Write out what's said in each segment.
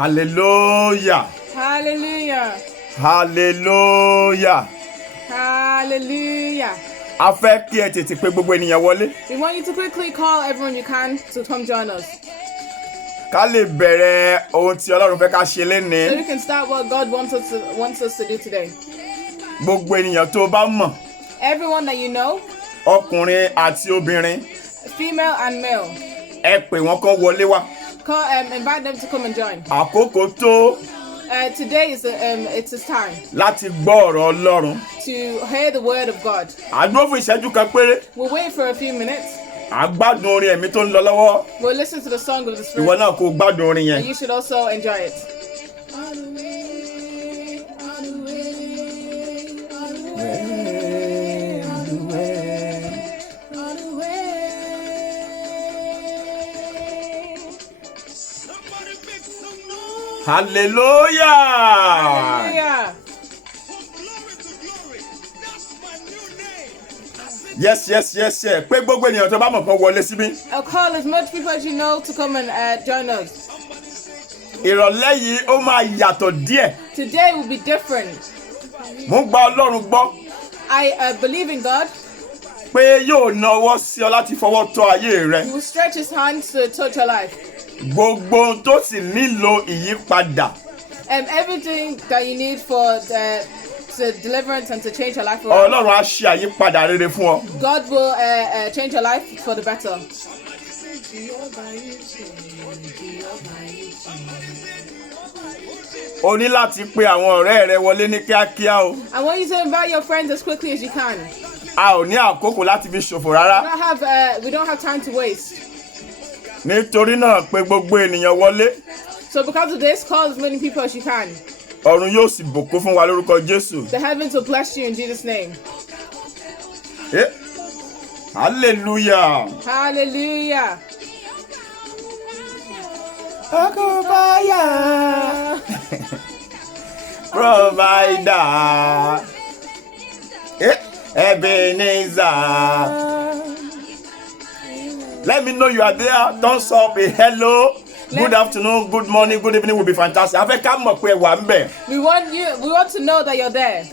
Hallelujah. Hallelujah. Hallelujah. Hallelujah. A fẹ́ kí ẹ tètè pè gbogbo ènìyàn wọlé. We want you to quickly call everyone you can to come join us. Ká lè bẹ̀rẹ̀ ohun tí Ọlọ́run fẹ́ ká ṣe So lénìí. we can start what God wants us to do today. Gbogbo ènìyàn tó bá mọ̀, Everyone that you know, ọkùnrin àti obìnrin, female and male, ẹ pè wọ́n kán wọlé wá. call, invite them to come and join. Àkókò tó Today is it's a time láti gbọ́ ọ̀rọ̀ Ọlọ́run. to hear the word of God. Àdúró fún ìṣẹ́jú kan péré. We'll wait for a few minutes. Àgbádùn orin ẹ̀mí tó ń lọ lọ́wọ́. We'll listen to the song of the Ìwọ Spirit. náà kó gbádùn orin yẹn. And you should also enjoy it. Hallelujah. Yeah. Yes. Pé gbogbo ènìyàn tó bá mọ̀ kán wọlé síbí. I'll call as much people as you know to come and join us. Ìrọ̀lẹ́ yìí ó máa yàtọ̀ díẹ̀. Today will be different. Mo gba Ọlọ́run gbọ́ I believe in God. pé yóò nawọ́ sí ọ láti fọwọ́ tọ́ ayé rẹ. He will stretch his hands to touch your life. Gbogbo ohun tó sì nílò ìyípadà. Everything that you need for the deliverance and to change your life around. Ọlọ́run á ṣe àyípadà rere fún ọ. God will change your life for the better. O ní láti pe àwọn ọ̀rẹ́ rẹ wọlé ní kíákíá o. I want you to invite your friends as quickly as you can. A ò ní àkókò láti fi ṣòfò rárá. We don't have time to waste. Nítorí náà pé gbogbo ènìyàn wọlé. So because of this, call as many people as you can. Ọ̀run yóò sì bùkún fún wa lórúkọ Jésù. The heavens will bless you in Jesus' name. Hallelujah. Hallelujah. Akubaya. Provider. Ebenezer. Let me know you are there. Thumbs up, a hello. Good afternoon, good morning, good evening will be fantastic. A fẹ́ ká mọ̀ pé wà ń bẹ̀. We want to know that you're there.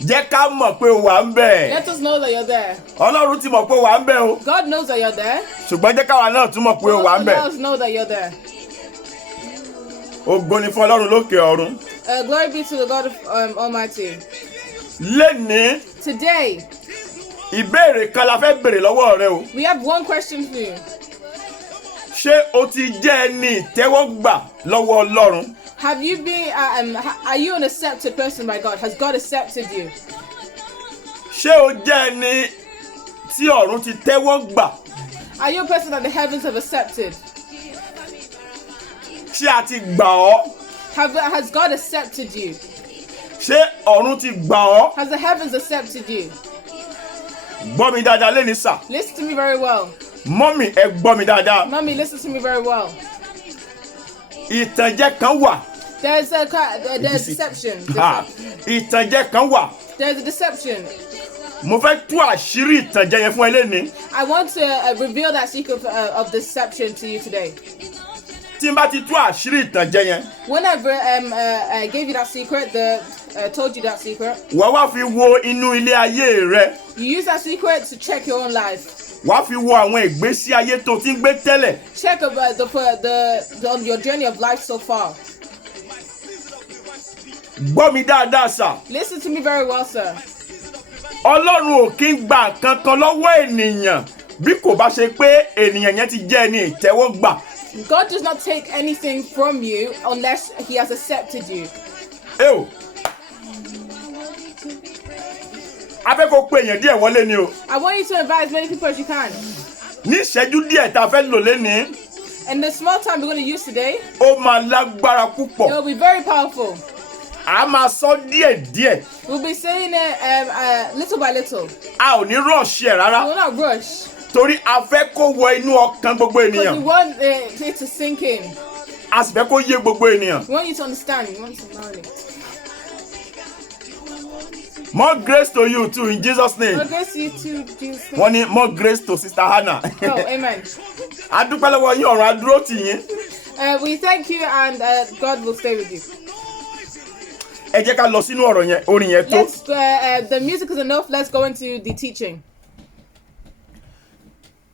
Jẹ́ ká mọ̀ pé wà ń bẹ̀. Let us know that you're there. Ọlọ́run ti mọ̀ pé wà ń bẹ̀ o. God knows that you're there. Ṣùgbọ́n jẹ́ káwa náà tún mọ̀ pé wà ń Let bẹ̀. us know that you're there. Ògo ni fún Ọlọ́run lókè ọ̀run. Glory be to the God of Almighty. Lénìí, Today, ìbéèrè kan la fẹ́ béèrè lọ́wọ́ rẹ o. we have one question for you. Ṣé o ti jẹ́ ẹni ìtẹ́wọ́gbà lọ́wọ́ Ọlọ́run? Have you been? Are you an accepted person by God? Has God accepted you? Ṣé o jẹ́ ẹni tí ọ̀run ti tẹ́wọ́gbà? Are you a person that the heavens have accepted? Ṣé a ti gbà ọ́? Has God accepted you? Ṣé ọ̀run ti gbà ọ́? Has the heavens accepted you? Gbọ́ mi dáadáa lénìí sà. Listen to me very well. Mọ́mì ẹ gbọ́ mi dáadáa. Mommy, listen to me very well. Ìtànjẹ kan wà. There's deception. Ìtànjẹ kan wà. There's a deception. Mo fẹ́ tú àṣírí ìtànjẹ yẹn fún ẹ lénìí. I want to reveal that secret of deception to you today. Tí n bá ti tú àṣírí ìtànjẹ yẹn. When I gave you that secret, told you that secret, Wàá wá fi wo inú ilé ayé rẹ. you use that secret to check your own life. Wàá fi wo àwọn ìgbésí ayé tó ti ń gbé tẹ́lẹ̀. Check about on your journey of life so far. Gbọ́ mi dáadáa sà. Listen to me very well, sir. Ọlọ́run ò kí ń gba nǹkan kan lọ́wọ́ ènìyàn bí kò bá ṣe pé ènìyàn yẹn ti jẹ́ ẹni ìtẹ́wọ́gbà. God does not take anything from you unless He has accepted you. O. A fẹ́ kó pe èèyàn díẹ̀ wọlé ni o. I want you to invite as many people as you can. Ní ìṣẹ́jú díẹ̀ tá a fẹ́ lò lénìí, In the small time we're going to use today, ó máa lágbára it púpọ̀. will be very powerful. A máa sọ díẹ̀díẹ̀. We'll be saying it little by little. A ò ní rọ̀ọ̀ṣì ẹ̀ We rárá. will not rush. Torí a fẹ́ kó wọ inú ọkàn gbogbo Because we ènìyàn. want it to sink in. A sì fẹ́ kó yé gbogbo ènìyàn. We want you to understand. We want you to learn it. More grace to you too in Jesus' name. God bless you too, Jesus. Wọ́n ní more grace to Sister Hannah. Oh, amen. A dúpẹ́ lọ́wọ́ yín ọ̀run adúró tì yín. We thank you, and God will stay with you. ẹ jẹ́ ká lọ sínú ọ̀rọ̀ yẹn orin yẹn tó. Let's. The music is enough. Let's go into the teaching.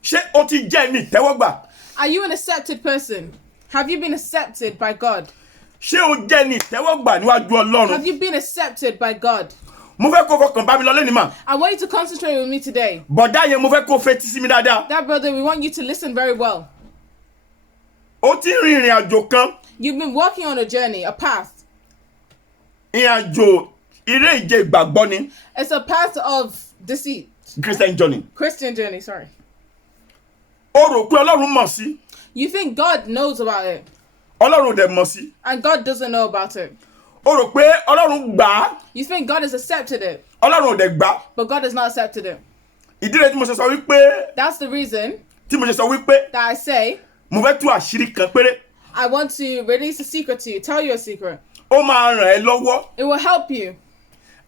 ṣé o ti jẹ́ ní ìtẹ́wọ́gbà? Are you an accepted person? Have you been accepted by God? ṣé o jẹ́ ní ìtẹ́wọ́gbà níwájú Ọlọ́run? Have you been accepted by God? mo fẹ́ kó fọkàn bá mi lọ lẹ́nu mà. I want you to concentrate with me today. bọ̀dá yẹn mo fẹ́ kó fetí sí mi dáadáa. That brother, we want you to listen very well. ó ti rin ìrìn àjò kan. You've been walking on a journey, a path. ìrìn àjò eré ìje ìgbàgbọ́ ni. It's a path of deceit. Christian journey. Christian journey, sorry. ó rò pé Ọlọ́run mọ̀ sí. You think God knows about it, Ọlọ́run ò dẹ̀ mọ̀ sí. and God doesn't know about it. ó rò pé Ọlọ́run gbà á. You think God has accepted it, Ọlọ́run ò dẹ̀ gbà á. but God has not accepted it. ìdí rẹ̀ tí mo ṣe sọ wípé That's the reason that I say mo fẹ́ tú àṣírí kan péré. I want to release a secret to you, tell you a secret. ó máa ràn ẹ́ lọ́wọ́. It will help you.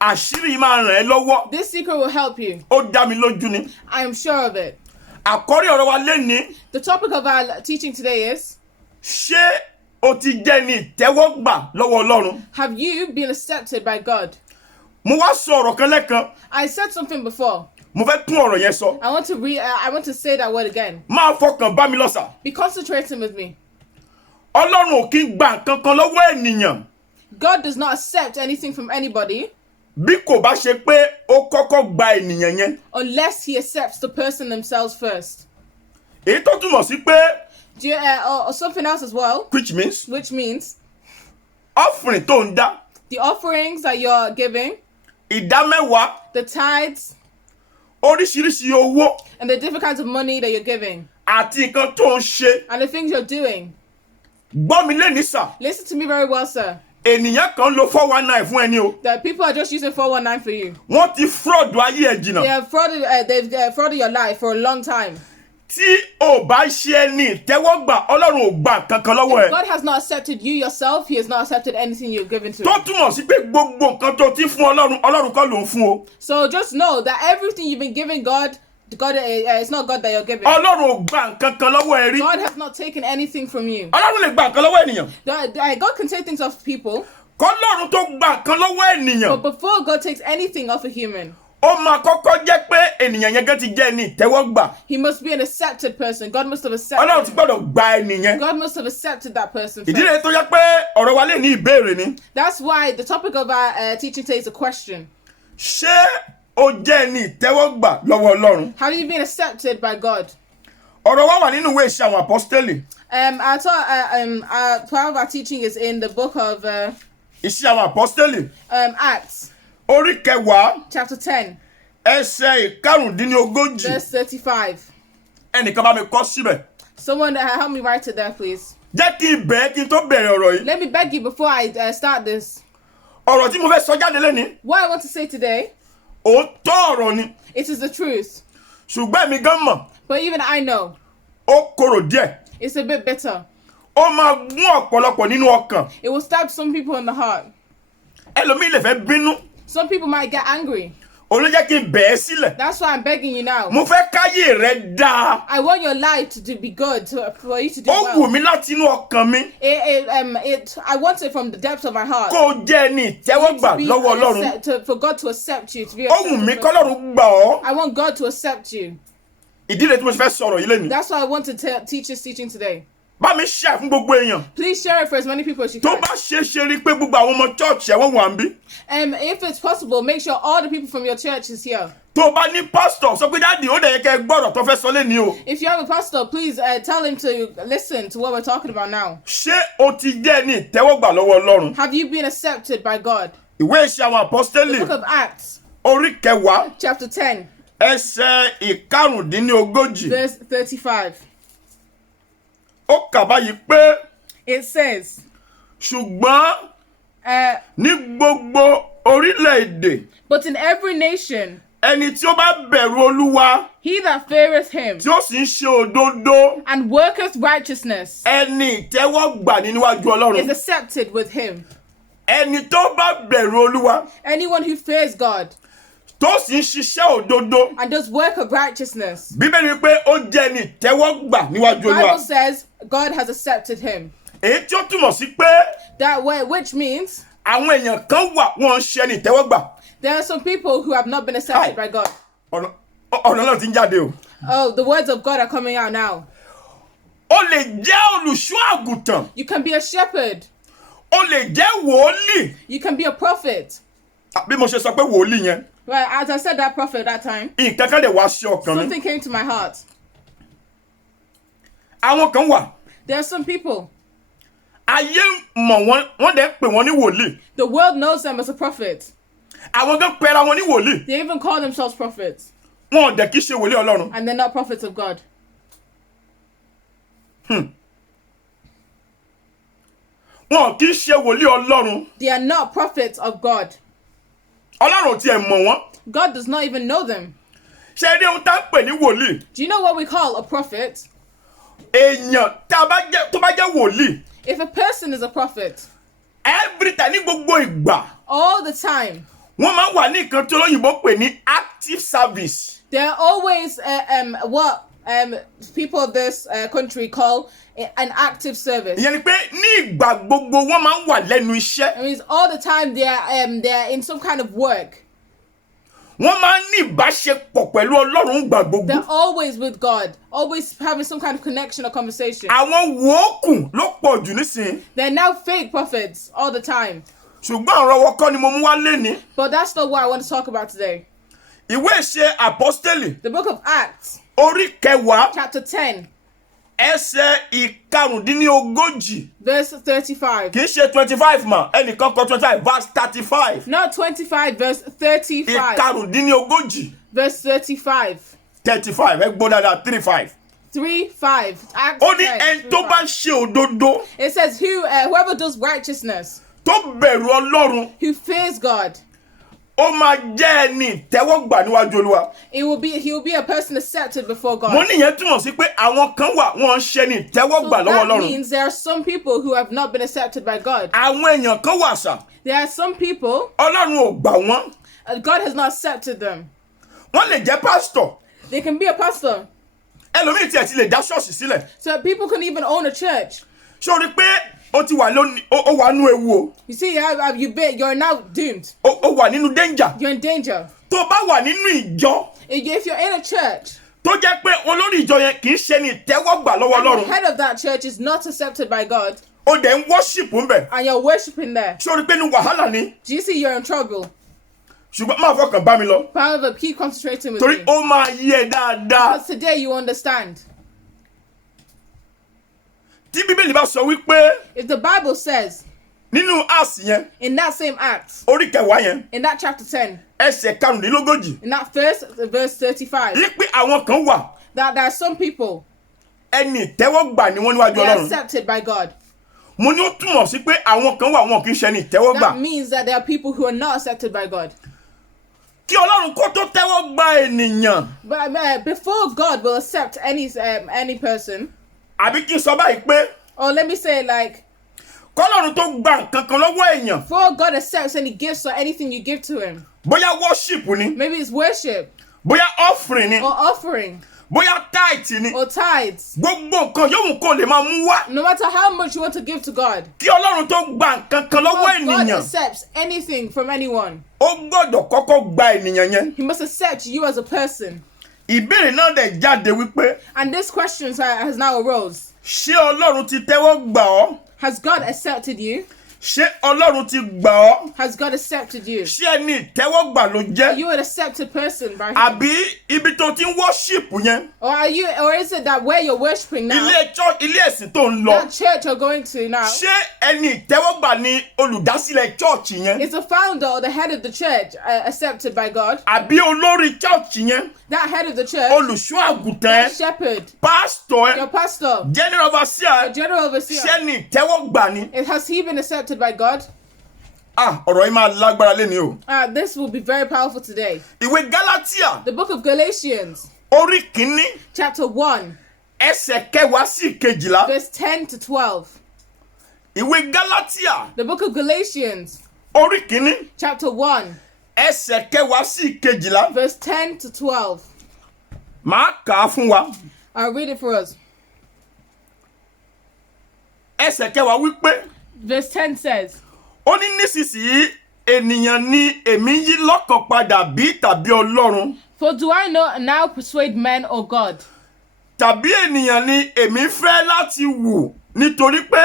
àṣírí máa ràn ẹ́ lọ́wọ́. This secret will help you. ó dá mi lójú ni. I am sure of it. àkọ́rí ọ̀rọ̀ wa lénìí. The topic of our teaching today is, ṣé o ti jẹ́ ní ìtẹ́wọ́gbà lọ́wọ́ Ọlọ́run? have you been accepted by God? mo wá sọ ọ̀rọ̀ kan lẹ́kan. I said something before. mo fẹ́ tún ọ̀rọ̀ yẹn sọ. I want to say that word again. máa fọkàn bá mi lọ sà. Be concentrating with me. Ọlọ́run ò kí ń gba nǹkan kan lọ́wọ́ ènìyàn God does not accept anything from anybody bí kò bá ṣe pé ó kọ́kọ́ gba ènìyàn yẹn. unless he accepts the person themselves first. èyí tó túmọ̀ sí pé Do you, or something else as well, which means which means offering tó ń dá, the offerings that you're giving, ìdámẹ́wàá, the tithes, oríṣiríṣi owó and the different kinds of money that you're giving, àti nǹkan tó ń ṣe. and the things you're doing. gbọ́ mi lénìí sà. Listen to me very well, sir. ènìyàn kan lo 419 fún ẹni o. The people are just using 419 for you. wọ́n ti fraud ayé ẹ̀ jìnnà. They have they've frauded your life for a long time. tí o bá ṣe ẹni ìtẹ́wọ́gbà Ọlọ́run ò gba nǹkan kan lọ́wọ́ ẹ. God has not accepted you yourself. He has not accepted anything you've given to tó him. túmọ̀ sí pé gbogbo nǹkan tó ti fún Ọlọ́run Ọlọ́run kọ́ ló ń fún o. So just know that everything you've been giving God, it's not God that you're giving. Ọlọ́run ò gba nǹkan kan lọ́wọ́ ẹ rí. God has not taken anything from you. Ọlọ́run lè gba nǹkan lọ́wọ́ ènìyàn. God can take things off people, kọ́lọ́run tó gba nǹkan lọ́wọ́ ènìyàn. but before God takes anything off a human, ó máa kọ́kọ́ jẹ́ pé ènìyàn yẹn gán ti jẹ́ ẹni ìtẹ́wọ́gbà. he must be an accepted person. God must have accepted Ọlọ́run ti him. gbọ́dọ̀ gba ènìyàn. God must have accepted that person ìdí first. rẹ̀ tó yẹ pé ọ̀rọ̀ wa lè ní ìbéèrè ni. That's why the topic of our teaching today is a question. ṣé o jẹ́ ẹni ìtẹ́wọ́gbà lọ́wọ́ Ọlọ́run? Have you been accepted by God? ọ̀rọ̀ wa wà nínú ìwé Iṣẹ́ àwọn Àpọ́stélì. I thought part of our teaching is in the book of Iṣẹ́ àwọn Àpọ́stélì Acts, orí kẹwàá chapter 10, ẹsẹ̀ ìkarùndínlógójì. verse 35. ẹnìkan bá mi kọ síbẹ̀. Someone help me write it there, please. jẹ́ kí n bẹ̀ẹ́ kí n tó bẹ̀rẹ̀ ọ̀rọ̀ yìí. Let me beg you before I start this. ọ̀rọ̀ tí mo fẹ́ sọ jáde lẹ́ni What I want to say today, òótọ́ ọ̀rọ̀ ni it is the truth. ṣùgbọ́n èmi gan mọ̀ But even I know ó korò díẹ̀. it's a bit bitter. ó máa gún ọ̀pọ̀lọpọ̀ nínú ọkàn. It will stab some people in the heart. ẹlòmíì lè fẹ́ bínú. Some people might get angry. òun ló jẹ́ kí n bẹ̀ẹ́ sílẹ̀. That's why I'm begging you now. mo fẹ́ káyé rẹ dáa. I want your life to be good, for you to do ó wù well. mí láti inú ọkàn mi I want it from the depths of my heart. kó o jẹ́ ẹni ìtẹ́wọ́gbà To be lọ́wọ́ Ọlọ́run. for God to accept you, to be ó wù mí accepted. kọ́lọ́run gbà ọ́. I want God to accept you. ìdí rẹ̀ tí mo fẹ́ sọ̀rọ̀ yìí lẹ́nu. That's why I want to teach this teaching today. bá mi ṣe fún gbogbo èèyàn. Please share it for as many people as you tó can. bá ṣe é ṣe rí pé gbogbo àwọn ọmọ chọ́ọ̀chì ẹ̀wọ̀n wà ń bí. If it's possible, make sure all the people from your church is here. tó bá ní pásítọ̀ sọ pé dáàdì ó dẹ̀ yẹ kẹ́ ẹ gbọ́dọ̀ tó fẹ́ sọ lẹ́ni o. If you have a pastor, please tell him to listen to what we're talking about now. ṣé o ti jẹ́ ẹni ìtẹ́wọ́gbà lọ́wọ́ Ọlọ́run? Have you been accepted by God? ìwé Iṣẹ́ àwọn Àpọ́stélì Book of Acts, orí kẹwàá chapter 10, ẹsẹ̀ ìkarùndínlógójì. verse 35. ó kà báyìí pé It says, ṣùgbọ́n ní gbogbo orílẹ̀-èdè but in every nation, ẹni tí ó bá bẹ̀rù Olúwa he that feareth him tí ó sì ń ṣe òdodo and worketh righteousness ẹni ìtẹ́wọ́gbà ní níwájú is Ọlọ́run. accepted with him. ẹni tó bá bẹ̀rù Olúwa Anyone who fears God tó sì ń ṣiṣẹ́ òdodo. and does work of righteousness, Bíbélì pé ó jẹ́ ẹni ìtẹ́wọ́gbà níwájú the Olúwa. Bible says God has accepted him. èyí tí ó túmọ̀ sí pé That way, which means àwọn èèyàn kan wà wọ́n ń ṣe ní ìtẹ́wọ́gbà. there are some people who have not been accepted by God. ọ̀nà náà ti ń jáde o. Oh, the words of God are coming out now. o lè jẹ́ olùṣọ́ àgùntàn. You can be a shepherd. o lè jẹ́ wòlíì. You can be a prophet. bí mo ṣe sọ pé wòlíì yẹn. Right, as I said that prophet that time, nǹkan kan lè wá sí ọkàn mi. something came to my heart. àwọn kan wà. There are some people, ayé mọ̀ wọ́n dẹ̀ pè wọ́n ní wòlíì. the world knows them as a prophet. àwọn kan pera wọn ní wòlíì. They even call themselves prophets. wọn ò dẹ̀ kí ṣe wòlíì Ọlọ́run. And they're not prophets of God. wọn ò kí ṣe wòlíì Ọlọ́run. They are not prophets of God. Ọlọ́run ò tiẹ̀ mọ̀ wọ́n. God does not even know them. ṣé ẹ rí ohun tá ń pè ní wòlíì? Do you know what we call a prophet? èèyàn tó bá jẹ́ wòlíì. If a person is a prophet, every time ní gbogbo ìgbà all the time, wọ́n máa ń wà ní nǹkan tí olóyìnbó pè ní active service. they're always what people of this country call an active service. ìyẹn ni pé ní ìgbà gbogbo wọ́n máa ń wà lẹ́nu iṣẹ́. It means all the time they're in some kind of work. wọ́n máa ń ní ìbáṣepọ̀ pẹ̀lú Ọlọ́run gbà gbogbo. They're always with God, always having some kind of connection or conversation. àwọn wòókù ló pọ̀ jù nísìnyí. They're now fake prophets all the time. ṣùgbọ́n ọ̀rọ̀ wọn kọ́ ni mo mú wá léni. But that's not what I want to talk about today. ìwé ìṣe àpọ́stélì The book of Acts, orí kẹwàá chapter 10, ẹsẹ̀ ìkarùndínlógójì verse 35. kì í ṣe 25 mà ẹnìkan kọ 25 verse 35 Not 25, verse 35. ìkarùndínlógójì Verse 35. 35 ẹ gbọ́ dáadáa 35. 3:5. Acts ó ní 10, ẹni tó 3:5. bá ṣe òdodo It says, whoever does righteousness, tó bẹ̀rù Ọlọ́run who fears God, ó máa jẹ́ ẹni ìtẹ́wọ́gbà níwájú Olúwa. he will be a person accepted before God. mo níyẹn túmọ̀ sí pé àwọn kan wà wọ́n ń ṣe ní ìtẹ́wọ́gbà lọ́wọ́ That Ọlọ́run. means there are some people who have not been accepted by God. àwọn èèyàn kan wà sà There are some people, Ọlọ́run ò gbà wọ́n. God has not accepted them. wọ́n lè jẹ́ pásítọ̀ They can be a pastor. ẹlòmíì tiẹ̀ ti lè dá ṣọ́ọ̀ṣì sílẹ̀. So people can even own a church. sórí pé ó ti wà ó wà nínú ewu o. You see, you're now doomed. ó wà nínú danger. You're in danger. tó bá wà nínú ìjọ If you're in a church, tó jẹ́ pé olórí ìjọ yẹn kì í ṣe ní ìtẹ́wọ́gbà lọ́wọ́ and the Ọlọ́run head of that church is not accepted by God, ó dẹ̀ ń worship ń bẹ̀. and you're worshiping there, sórí pé ní wàhálà ni do you see you're in trouble? ṣùgbọ́n máa fọkàn bá mi lọ However, keep concentrating with torí me. ó máa yí ẹ dáadáa. Because today you understand. tí Bíbélì bá sọ wípé If the Bible says, nínú Acts yẹn in that same act, orí kẹwàá yẹn in that chapter 10, ẹsẹ̀ karùndínlógójì in that verse 35, yí pé àwọn kan wà that there are some people ẹni ìtẹ́wọ́gbà ni wọ́n níwájú they are Ọlọ́run. accepted by God. mo ní ó túmọ̀ sí pé àwọn kan wà wọn kì í ṣe ní ìtẹ́wọ́gbà. That means that there are people who are not accepted by God. kí Ọlọ́run kó tó tẹ́wọ́ gba ènìyàn But before God will accept any person, àbí kí n sọ báyìí pé or let me say like, kọ́lọ́run tó gba nǹkan kan lọ́wọ́ èèyàn before God accepts any gifts or anything you give to him, bóyá worship ni maybe it's worship bóyá offering ni or offering bóyá tithe ni or tithes, gbogbo nǹkan yóò kó lè máa mú wá no matter how much you want to give to God, kí Ọlọ́run tó gba nǹkan kan lọ́wọ́ before God ènìyàn accepts anything from anyone, ó gbọ́dọ̀ kọ́kọ́ gba ènìyàn yẹn. he must accept you as a person. ìbéèrè náà dẹ̀ jáde wípé And this question has now arose. ṣé Ọlọ́run ti tẹ́wọ́ gbà ọ́? Has God accepted you? ṣé Ọlọ́run ti gbà ọ́? Has God accepted you? ṣé ẹni ìtẹ́wọ́gbà ló Are jẹ́? you an accepted person by him? àbí ibi tó ti ń worship yẹn Or is it that where you're worshiping now, ilé ẹ̀sìn tó ń lọ that church you're going to now, ṣé ẹni ìtẹ́wọ́gbà ni olùdásílẹ̀ chọ́ọ̀chì yẹn is the founder or the head of the church accepted by God? àbí olórí chọ́ọ̀chì yẹn That head of the church, olùṣọ́ àgùntàn that ẹ shepherd, pásítọ̀ ẹ your pastor, general overseer your general overseer, ṣé ẹni ìtẹ́wọ́gbà ni. has he been accepted by God? ọ̀rọ̀ yìí máa lágbára léni o. This will be very powerful today. ìwé Gálátíà The book of Galatians, orí kìíní chapter 1, ẹsẹ̀ kẹwàá sí kejìlá. verse 10 to 12. ìwé Gálátíà The book of Galatians, orí kìíní chapter 1, ẹsẹ̀ kẹwàá sí kejìlá. verse 10 to 12. màá kà á fún wa. I'll read it for us. ẹsẹ̀ ẹsẹ̀ kẹwàá wípé Verse 10 says, ó ní nísinsìnyí ènìyàn ni èmi yí lọ́kàn padà bí tàbí Ọlọ́run For do I not now persuade men or God? tàbí ènìyàn ni èmi fẹ́ láti wù nítorí pé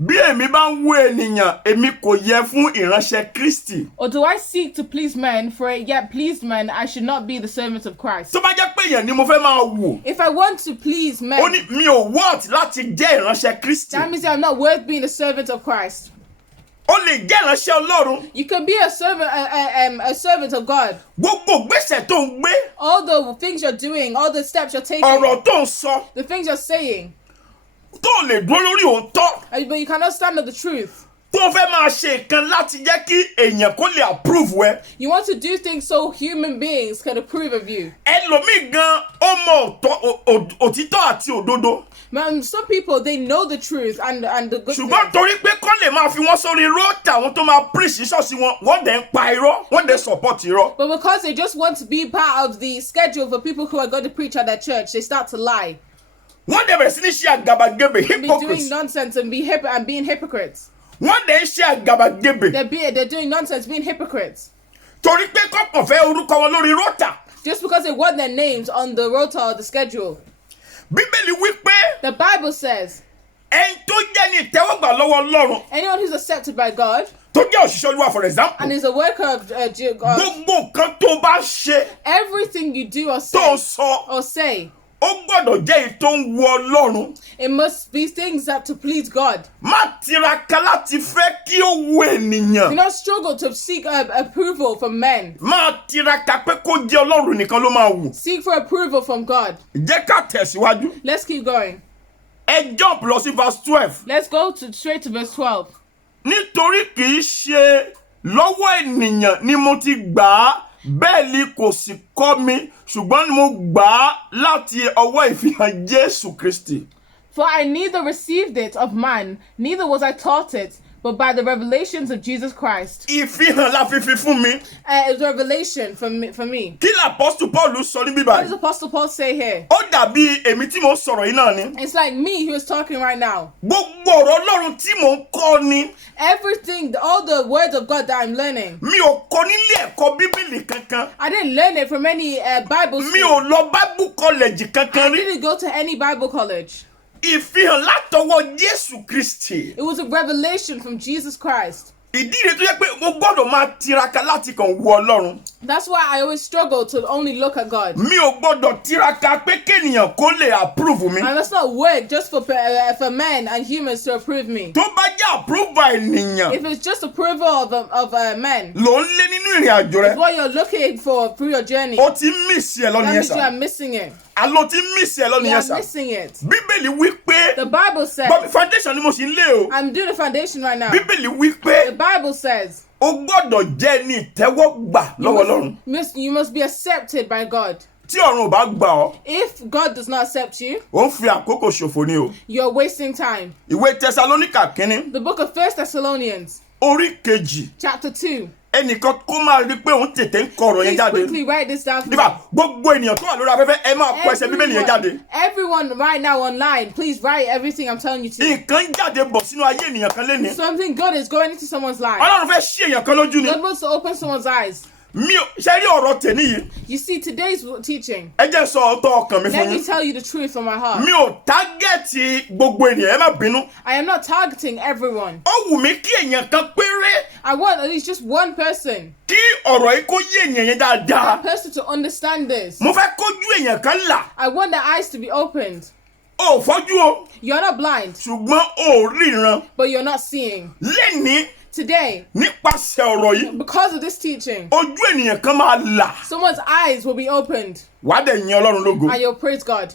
bí èmi bá ń wù ènìyàn èmi kò yẹ fún ìránṣẹ́ Kristi. Or do I seek to please men? For it yet pleased men, I should not be the servant of Christ. tó bá jẹ́ pé èèyàn ni mo fẹ́ máa wù If I want to please men, ó ní mi ò want láti jẹ́ ìránṣẹ́ Kristi. that means that I'm not worth being a servant of Christ. ó lè jẹ́ ìránṣẹ́ Ọlọ́run. You can be a servant of God. Gbogbo ìgbésẹ̀ tó ń gbé All the things you're doing, all the steps you're taking, ọ̀rọ̀ tó ń sọ the things you're saying, tó lè dúró lórí òótọ́ but you cannot stand on the truth. tó fẹ́ máa ṣe nǹkan láti jẹ́ kí èèyàn kó lè approve ẹ. You want to do things so human beings can approve of you. ẹlòmíì gan ó mọ òtítọ́ àti òdodo Some people, they know the truth and the good ṣùgbọ́n things. torí pé kọ́ lè máa fi wọ́n sórí róòtà àwọn tó máa preach ṣọ́ọ̀ṣì wọn wọ́n dẹ̀ ń pa irọ́ wọ́n dẹ̀ support irọ́. But because they just want to be part of the schedule for people who are going to preach at their church, they start to lie. wọ́n dẹ̀ bẹ̀rẹ̀ sí ní ṣe àgàbàgebè Be doing hypocrites. nonsense and being hypocrites. wọ́n dẹ̀ ń ṣe àgàbàgebè They're doing nonsense, being hypocrites. torí pé kọ́kàn fẹ́ orúkọ wọn lórí róòtà. Just because they want their names on the rota or the schedule. Bíbélì wí pé The Bible says, ẹni tó jẹ́ ní ìtẹ́wọ́gbà lọ́wọ́ Ọlọ́run anyone who's accepted by God tó jẹ́ òṣìṣẹ́ Olúwa for example and is a worker of God, gbogbo nǹkan tó bá ṣe everything you do or tó ń say, sọ ó gbọ́dọ̀ jẹ́ èyí tó ń wu Ọlọ́run. it must be things that to please God. Má tiraka láti fẹ́ kí ó wu Do ènìyàn. not struggle to seek approval from men. Má tiraka pé kó jẹ́ Ọlọ́run nìkan ló máa wù. Seek for approval from God. Jẹ́ ká tẹ̀síwájú. Let's keep going. Ẹ jump lọ sí verse 12. Let's go straight to verse 12. Nítorí kì í ṣe lọ́wọ́ ènìyàn ni mo ti gbà á bẹ́ẹ̀ ni kò sì kọ́ mi ṣùgbọ́n mo gbà á láti ọwọ́ ìfihàn Jésù Kristi. For I neither received it of man, neither was I taught it, but by the revelations of Jesus Christ. Ìfihàn la fi fún mi. It was a revelation for me. Kí l'Apostle Paul sọ ní What bíbá does yìí? Apostle Paul say here? Ó dàbí èmi tí mo ń sọ̀rọ̀ yìí náà ni. It's like me who is talking right now. Gbogbo ọ̀rọ̀ Ọlọ́run tí mò ń kọ́ ni. Everything, all the words of God that I'm learning, Mi ò kọ́ nílé ẹ̀kọ́ Bíbélì kankan. I didn't learn it from any Bible Mi school. ò lọ Bible college I kankan rí. didn't go to any Bible college. Ìfihàn látọwọ́ Jésù Kristi. It was a revelation from Jesus Christ. Ìdí rẹ̀ tó yẹ pé mo gbọ́dọ̀ máa tiraka láti kàn wo Ọlọ́run. That's why I always struggle to only look at God. Mi ò gbọ́dọ̀ tiraka pé kéèyàn kó lè approve mi. I must not work just for men and humans to approve me. Tó bá jẹ́ approval ènìyàn If it's just approval of men, ló ń lé nínú ìrìn àjò rẹ̀. what you're looking for through your journey, Ó ti miss ẹ that lọ́nà yẹn means you sà. are missing it. Àló ti miss ẹ lọ́nà You yẹn are sà. missing it. Bíbélì wí pé The Bible says, bọ́bí foundation ni mo sì ń lé o. I'm doing the foundation right now. Bíbélì wí pé The Bible says, o gbọ́dọ̀ jẹ́ ní ìtẹ́wọ́gbà lọ́wọ́ Ọlọ́run. you must be accepted by God. Tí ọ̀run ò bá gbà ọ́, If God does not accept you, ó ń fi àkókò ṣòfò ni o. you're wasting time. Ìwé Tẹsalóníkà kínní The book of 1 Thessalonians, orí kejì chapter 2. ẹnìkan kó máa rí pé òun tètè ń kọ ọ̀rọ̀ yẹn Please jáde. quickly write this down for me. Nígbà gbogbo ènìyàn tó wà lórí afẹ́fẹ́ ẹ máa kọ ẹsẹ̀ Bíbélì yẹn jáde. Everyone right now online, please write everything I'm telling you to. Nǹkan jáde bọ̀ sínú ayé ènìyàn kan lénìí. Something good is going into someone's life. Ọlọ́run fẹ́ ṣí èèyàn kan lójú ni. God wants to open someone's eyes. Mi ò ṣe rí ọ̀rọ̀ tèmi yìí. You see, today's teaching, Ẹ jẹ́ sọ ọ̀tọ̀ ọkàn mi let fún me yín. tell you the truth from my heart. Mi ò tágẹ́ẹ̀tì gbogbo ènìyàn ẹ má bínú. I am not targeting everyone. Ó wù mí kí èèyàn kan péré I want at least just one person, kí ọ̀rọ̀ yìí kó yé èèyàn yẹn dáadáa. a person to understand this. Mo fẹ́ kójú èèyàn kan là. I want their eyes to be opened. O ò fọ́jú o, You're not blind, ṣùgbọ́n o ò ríran. but you're not seeing. Lénìí Today, nípasẹ̀ ọ̀rọ̀ yìí, because of this teaching, ojú ènìyàn kan máa là. someone's eyes will be opened Wàá dẹ̀ yin Ọlọ́run lógo. and you'll praise God.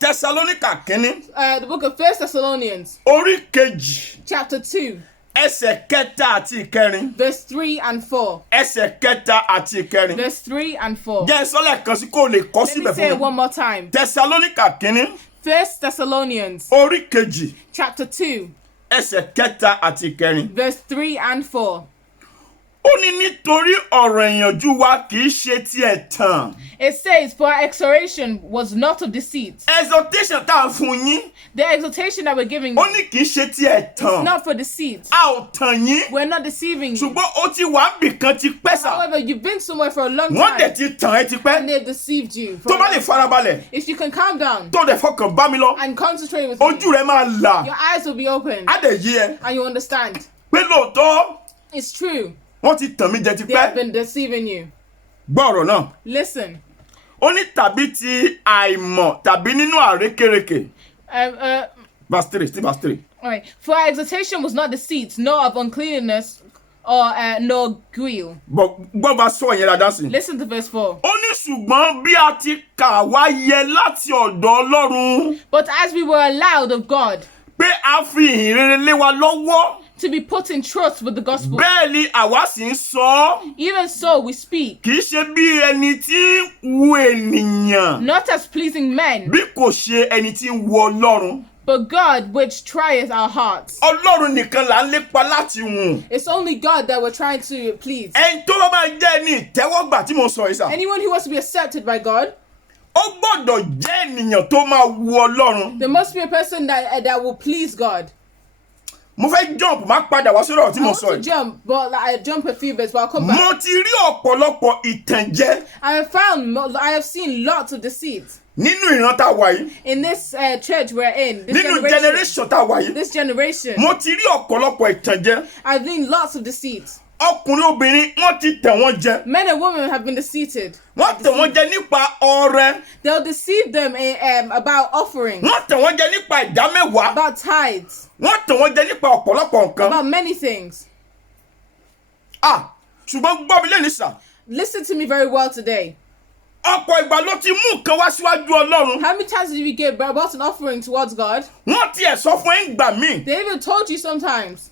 Tẹsalóníkà kínní The book of 1 Thessalonians, orí kejì chapter 2, ẹsẹ̀ kẹta àti ìkẹrin. verse 3 and 4. Ẹsẹ̀ kẹta àti ìkẹrin. Verse 3 and 4. Jẹ́ sọ́lẹ̀ kan sí kó lè kọ́ Let me síbẹ̀ say it fún mi. one more time. Tẹsalóníkà kínní 1 Thessalonians, orí kejì chapter 2, ẹsẹ̀ kẹta àti ìkẹrin. verse 3 and 4. ó ní nítorí ọ̀rọ̀ ìyànjú wa kì í ṣe ti ẹ̀tàn. It says, for our exhortation was not of deceit. Exhortation tá a fún yín The exhortation that we're giving ó you ní kì í ṣe ti is ẹ̀tàn. not for deceit. A ò tàn yín We're not deceiving you. ṣùgbọ́n ó ti wà níbì kan ti pẹ́ sà. However, you've been somewhere for a long Wọ́n dẹ̀ time ti tàn ẹ́ ti pẹ́. and they've deceived you. for Tó a bá long lè time. farabalẹ̀ If you can calm down tó dẹ̀ fọkàn bá mi lọ and concentrate with me, ojú rẹ̀ máa là your eyes will be open á dẹ̀ yé ẹ and you understand. pé lóòótọ́ It's true. wọ́n ti tàn mí jẹ ti They have pẹ́. been deceiving you. Gbọ́ ọ̀rọ̀ náà. Listen. Ó ní tàbí ti àìmọ̀ tàbí nínú àrékérekè. Verse 3, still verse 3. All right. For our exhortation was not deceit, nor of uncleanness, or nor guile. Gbọ́ bá sọ yẹn dáadáa sí. Listen to verse 4. Ó ní ṣùgbọ́n bí a ti kà wá yẹ láti ọ̀dọ̀ Ọlọ́run But as we were allowed of God pé a fi ìhìn rere lé wa lọ́wọ́, to be put in trust with the gospel, bẹ́ẹ̀ ni àwa sì ń sọ ọ́. even so we speak, Kì í ṣe bí ẹni tí ń wo ènìyàn not as pleasing men, bí kò ṣe ẹni tí ń wo Ọlọ́run. but God which trieth our hearts. Ọlọ́run nìkan là ń lépa láti wùn. It's only God that we're trying to please. Ẹni tó bá máa jẹ́ ẹni ìtẹ́wọ́gbà tí mo sọ yìí sà. Anyone who wants to be accepted by God, Ó gbọ́dọ̀ jẹ́ ènìyàn tó máa wo Ọlọ́run. there must be a person that will please God. Mo fẹ́ jump máa padà wá sórí ọ̀rọ̀ tí I mo want sọ to yìí. jump, but I jump a few bits, but I'll come back. Mo ti rí ọ̀pọ̀lọpọ̀ ìtànjẹ I have seen lots of deceit nínú ìran tá a wà yìí. in this church we're in, this Nínú generation tá a wà yìí. This generation. Mo ti rí ọ̀pọ̀lọpọ̀ ìtànjẹ. I've seen lots of deceit. Ọkùnrin obìnrin wọ́n ti tẹ̀ wọ́n jẹ. Men and women have been deceived. Wọ́n tẹ̀ wọ́n jẹ nípa ọrẹ. They'll deceive them about offerings, Wọ́n tẹ̀ wọ́n jẹ nípa ìdámẹ́wàá. about tithes, Wọ́n tẹ̀ wọ́n jẹ nípa ọ̀pọ̀lọpọ̀ nǹkan. about many things. Ṣùgbọ́n gbọ́ mi lẹ́nu sà. Listen to me very well today. Ọ̀pọ̀ ìgbà ló ti mú nǹkan wá síwájú Ọlọ́run. How many times did you give about an offering towards God? Wọ́n tiẹ̀ sọ fún ẹ̀ ń gbà míì They even told you sometimes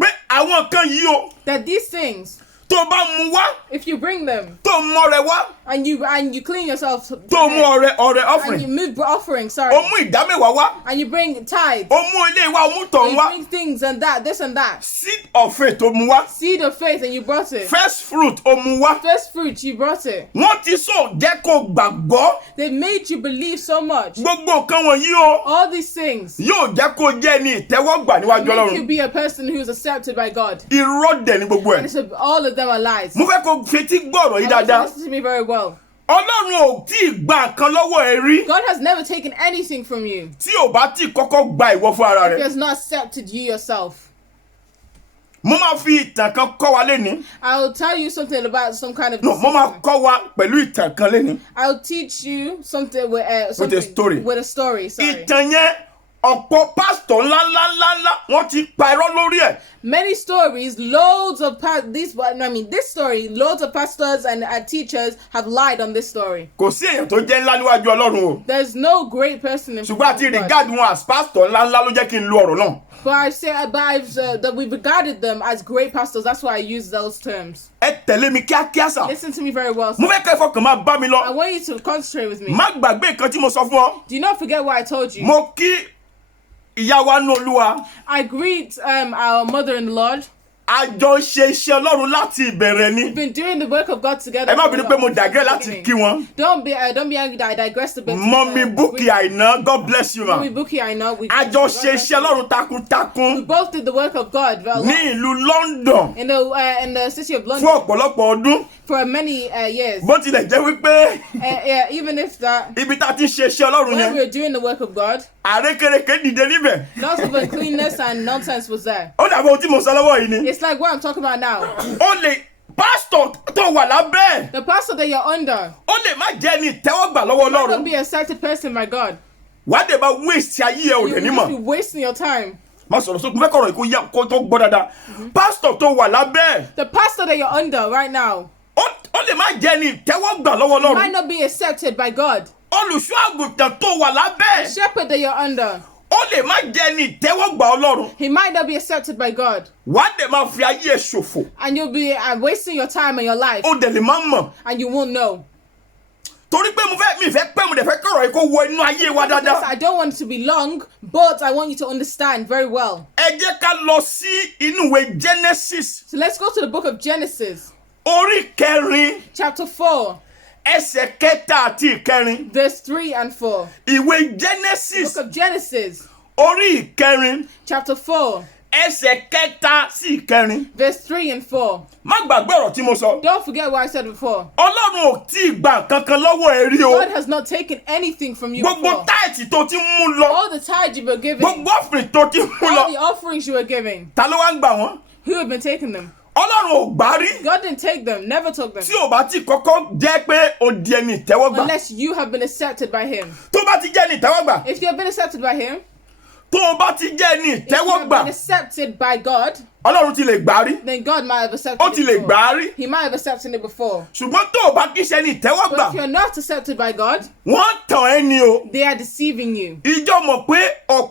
pé àwọn nǹkan yìí o that these things, tó bá mú wá if you bring them tó mú ọrẹ wá and you clean yourself, tó mú ọrẹ and you offering move offering, ó sorry, mú ìdámẹ́wàá wá and you bring tithes, ó mú ilé wá ó mú and tọ̀hún you wá bring things and that, this and that. seed of faith ó mú wá Seed of faith, and you brought it. first fruit ó mú wá. First fruit, you brought it. Wọ́n ti sọ jẹ́ kó gbàgbọ́ They made you believe so much. gbogbo nǹkan wọ̀nyí o All these things yóò jẹ́ kó jẹ́ ní ìtẹ́wọ́gbà níwájú make you Ọlọ́run. be a person who's accepted by God. Irọ́ dẹ̀ ni gbogbo And ẹ̀. all of them are lies. Mo fẹ́ kó fetí gbọ́ ọ̀rọ̀ yìí I want you to dáadáa. listen to me very well. Ọlọ́run ò tí ì gba nǹkan lọ́wọ́ ẹ rí God has never taken anything from you tí ò bá tí ì kọ́kọ́ gba ìwọ fún ara if He rẹ̀. has not accepted you yourself. Mo máa fi ìtàn kan kọ́ wa lénìí. I'll tell you something about some kind of No, mo máa kọ́ wa pẹ̀lú ìtàn kan lénìí. I'll teach you something with story. With a story, sorry. Ìtàn yẹn ọ̀pọ̀ pásítọ̀ ńláńláńlá wọ́n ti pa irọ́ lórí ẹ̀. Many stories, loads of this story, loads of pastors and teachers have lied on this story. Kò sí èèyàn tó jẹ́ ńlá níwájú Ọlọ́run o. There's no great person in Ṣùgbọ́n front àti of God. regard wọn as pásítọ̀ ńláńlá ló jẹ́ kí n lo ọ̀rọ̀ náà. But I've said that we've regarded them as great pastors. That's why I use those terms. Ẹ tẹ̀lé mi kíákíá sà. Listen to me very well. Mo fẹ́ kẹ́ fọkàn máa bá mi I lọ. want you to concentrate with me. Má gbàgbé nǹkan tí mo sọ fún ọ. Do not forget what I told you. Mo kí ìyá wa nú Olúwa. I greet our mother in the Lord. A jọ ṣe iṣẹ́ Ọlọ́run láti ìbẹ̀rẹ̀ ni. We've been doing the work of God together. Ẹ má bínú pé mo digress láti kí wọn. Don't be angry that I digressed a bit. Mọ́mí Bukky Àìná, God bless you ma. Mọ́mí Bukky Àìná. A jọ ṣe iṣẹ́ Ọlọ́run takuntakun We both did the work of God ní ìlú London in the city of London fún ọ̀pọ̀lọpọ̀ ọdún. for many years. Bó tilẹ̀ jẹ́ wípé Even if that, ibi tá a ti ṣe iṣẹ́ Ọlọ́run when yẹn, we were doing the work of God, àrékérekè dìde níbẹ̀. lots of uncleanness and nonsense was there. Ó dàbí ohun tí mo sọ lọ́wọ́ yìí ni. It's like what I'm talking about now. Ó lè pásítọ̀ tó wà lábẹ́ ẹ̀. The pastor that you're under Ó lè má jẹ́ ní ìtẹ́wọ́gbà lọ́wọ́ might not Ọlọ́run. be a accepted person by God. Wàá dẹ̀ bá waste ayé ẹ̀ ò You dẹ̀ will just be nímọ̀. wasting your time. Má sọ̀rọ̀ sókun fẹ́ kọ̀rọ̀ ìkó kó tó gbọ́ dáadáa. Pásítọ̀ tó wà lábẹ́ ẹ̀. The pastor that you're under right now Ó lè má jẹ́ ní ìtẹ́wọ́gbà lọ́wọ́ might Ọlọ́run. not be accepted by God. Olùṣọ́ àgùntàn tó wà lábẹ́ ẹ̀. Shepherd that you're under, Ó lè má jẹ́ ní ìtẹ́wọ́gbà Ọlọ́run. he might not be accepted by God. Wàá dẹ̀ máa fi ayé ẹ̀ ṣòfò. And you'll be wasting your time and your life, Ó dẹ̀ lè má mọ̀. and you won't know. torí pé mi fẹ́ pẹ́ mo dẹ̀ fẹ́ kọ̀rọ̀ yìí kó wọ inú ayé wa Because dáadáa. I don't want it to be long, but I want you to understand very well. Ẹ jẹ́ ká lọ sí inú ìwé Genesis So let's go to the book of Genesis, orí kẹrin chapter 4, ẹsẹ̀ kẹta àti ìkẹrin. verse 3 and 4. Ìwé Genesis Book of Genesis, orí ìkẹrin chapter 4, ẹsẹ̀ kẹta sí ìkẹrin. verse 3 and 4. Má gbàgbé ọ̀rọ̀ tí mo sọ. Don't forget what I said before. Ọlọ́run ò tí ì gba nǹkan kan lọ́wọ́ ẹ rí o. God has not taken anything from you Gbogbo before. táìtì tó ti ń mú lọ. All the tithes you were giving, Gbogbo ọ̀fìn tó ti ń mú all the lọ. offerings you were giving, Ta ló wá ń gbà wọ́n? who have been taking them? Ọlọ́run ò gbà rí. God didn't take them, never took them. Tí ò bá ti kọ́kọ́ jẹ́ pé o di ẹni ìtẹ́wọ́gbà. Unless you have been accepted by Him. Tó bá ti jẹ́ ẹni ìtẹ́wọ́gbà. If you have been accepted by Him, Tó o bá ti jẹ́ ẹni if you have ìtẹ́wọ́gbà. been accepted by God, Ọlọ́run ti lè gbà rí. then God might have accepted Ó ti it lè before. gbà rí. He might have accepted it before. Ṣùgbọ́n tó o bá kí ṣe ẹni But ìtẹ́wọ́gbà. if you're not accepted by God, Wọ́n tàn ẹ́ ni o. they are deceiving you. Ìjọ mọ̀ pé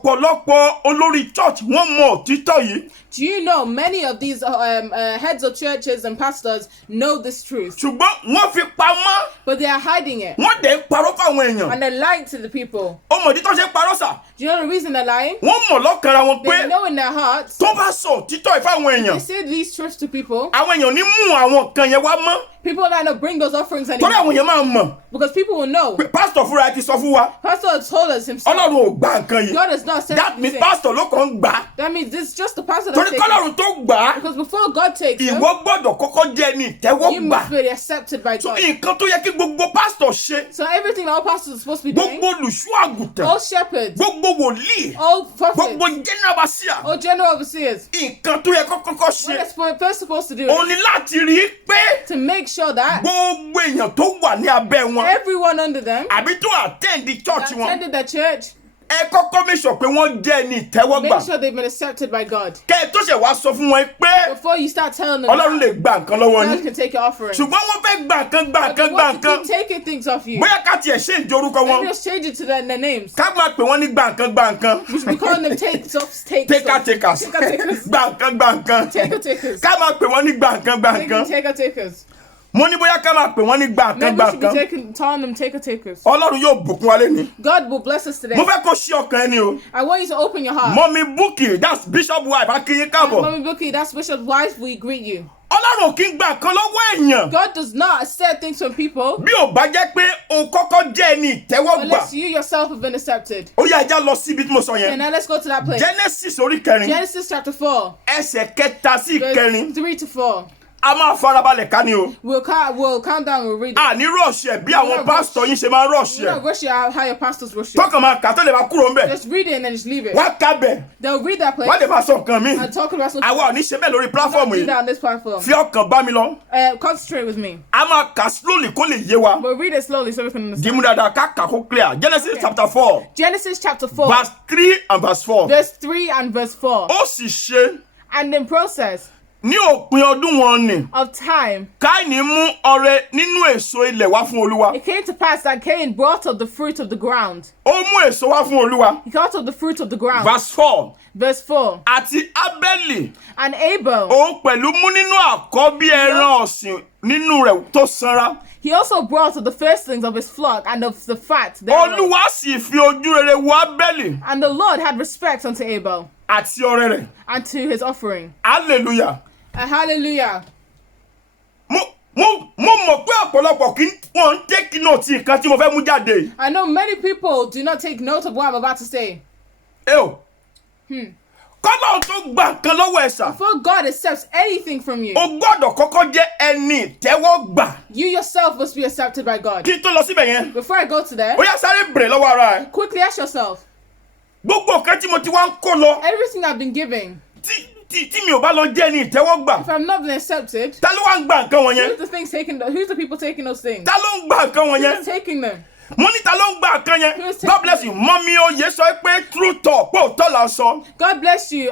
ọ̀pọ̀lọpọ̀ olórí church wọ́n mọ òtítọ́ yìí. Do you know many of these heads of churches and pastors know this truth, Ṣùgbọ́n wọ́n fi pamọ́. but they are hiding it Wọ́n dẹ̀ ń parọ́ fáwọn èèyàn. and they're lying to the people. Ó mọ̀ òtítọ́ ṣe ń parọ́ sà. Do you know the reason they're lying? Wọ́n mọ̀ lọ́kànra wọn pé They know in their hearts. tó bá sọ òtítọ́ ìfáwọn They èèyàn. say these truths to people. Àwọn èèyàn ní mú àwọn nǹkan yẹn wá mọ́. People might not bring those offerings Torí anymore àwọn èèyàn máa mọ̀ because people will know. pé pásítọ̀ fúnra ẹ ti sọ fún wa. Pastor has told us himself. Ọlọ́run ò gba nǹkan yìí. God has not said That means anything. pásítọ̀ ló kàn ń gbà á. That means this is just the pastor that's Torí taking it. kọ́lọ́run tó gbà á. Because before God takes them, Ìwọ gbọ́dọ̀ kọ́kọ́ jẹ́ ẹni you ìtẹ́wọ́gbà. must be accepted by So God. nǹkan tó yẹ kí gbogbo pásítọ̀ ṣe. So everything that all pastors are supposed to be doing, Gbogbo olùṣọ́ àgùntàn. all shepherds, Gbogbo wòlíì. all Gbogbo prophets, general overseer. all general overseers, Nǹkan tó yẹ kọ́kọ́ what ṣe. they're first supposed to do Ó ní láti rí i pé to make sure that gbogbo èèyàn tó wà ní abẹ́ wọn. everyone under them Àbí tó attend the church that wọn. attended their church, Ẹ kọ́kọ́ make sure pé wọ́n jẹ́ ẹni ìtẹ́wọ́gbà. make sure they've been accepted by God. Kẹ́ ẹ tó ṣe wá sọ fún wọn pé Before you start telling them Ọlọ́run lè gba nǹkan lọ́wọ́ God yín. can take your offering. Ṣùgbọ́n wọ́n fẹ́ gba nǹkan But they want to keep nǹkan. taking things off you. Bóyá ká tiẹ̀ ṣe ìjọ orúkọ Maybe wọn. just change it to their names. Ká máa pè wọ́n ní gba nǹkan. We should be calling them take takers. Taker. Takers. Gba nǹkan. Takers. Ká máa pè wọ́n ní gba nǹkan. Takers. Mo ní bóyá ká máa pè wọ́n ní gba Maybe we should be nǹkan. telling them takers. Ọlọ́run yóò bùkún wa léni. God will bless us today. Mo fẹ́ kó ṣí ọkàn ẹni o. I want you to open your heart. Mọ́mí Búkì, that's Bishop wife, Akínyín káàbọ̀. Mommy Bookie, that's Bishop's wife. We greet you. Ọlọ́run ò kí ń gba nǹkan lọ́wọ́ èèyàn. God does not accept things from people Bí ò bá jẹ́ pé o kọ́kọ́ jẹ́ ẹni ìtẹ́wọ́gbà. unless you yourself have been accepted. Ó yá ẹja lọ síbi tí mo sọ And yẹn. now let's go to that place. Genesis orí kẹrin. Genesis chapter 4, Ẹsẹ̀ kẹta sí verse ìkẹrin. 3 to 4. A máa farabalẹ̀ ká ni o. We'll count down. We'll read it. A ní rọ̀ọ̀ṣì ẹ̀ bí àwọn pásítọ̀ yín ṣe máa ń rọ̀ọ̀ṣì You ẹ̀. don't rush it how your pastors rush it. Tọ́kàn máa kà tó lè máa kúrò ńbẹ̀. Just read it and then just leave it. Wá kábẹ̀. They'll read that place Wá lè máa sọ nǹkan mi. and talk about something. Àwa ò ní ṣe bẹ́ẹ̀ lórí Don't pláfọ́ọ̀mù do yìí. that on this platform. Fi ọkàn bá mi lọ. Concentrate with me. A máa kà slowly kó lè yé wa. But read it slowly so we can understand. Dìmú dáadáa ká kà kó clear. Genesis chapter 4 Genesis chapter 4, verse 3 and verse 4. verse 3 and verse 4. Ó sì ṣe And in process ní òpin ọdún wọn ni. of time, Káìní mú ọrẹ nínú èso ilẹ̀ wá fún Olúwa. it came to pass that Cain brought of the fruit of the ground. Ó mú èso wá fún Olúwa. He brought of the fruit of the ground. Verse 4. Verse 4. Àti Ábẹ́lì And Abel, òun pẹ̀lú mú nínú àkọ́bí ẹran ọ̀sìn nínú rẹ̀ tó sanra. he also brought of the firstlings of his flock and of the fat thereof. Olúwa sì fi ojú rere wo Ábẹ́lì And the Lord had respect unto Abel àti ọrẹ rẹ̀. and to his offering. Hallelujah. Hallelujah. Mo mọ̀ pé ọ̀pọ̀lọpọ̀ kí wọ́n ń take note nǹkan tí mo fẹ́ mú jáde. I know many people do not take note of what I'm about to say. Ẹ o. Kọ́lọ́run tó gba nǹkan lọ́wọ́ ẹ̀ sà. Before God accepts anything from you, O gbọ́dọ̀ kọ́kọ́ jẹ́ ẹni ìtẹ́wọ́gbà. you yourself must be accepted by God. Kí n tó lọ síbẹ̀ yẹn. Before I go to there, Ó yá sáré bèrè lọ́wọ́ ara ẹ̀. quickly ask yourself, Gbogbo nǹkan tí mo ti wá ń kó lọ. everything I've been giving, Tí mi ò bá lọ jẹ́ ẹni ìtẹ́wọ́gbà. if I'm not being accepted, Ta ló wá ń gba nǹkan wọ̀nyẹn? who's the people taking those things? Ta ló ń gba nǹkan wọ̀nyẹn? Who's taking them? Mo ní ta ló ń gba nǹkan yẹn? Who's God bless you. taking Mọ́mí oyè sọ pé true talk pé òótọ́ là ń sọ. God bless you.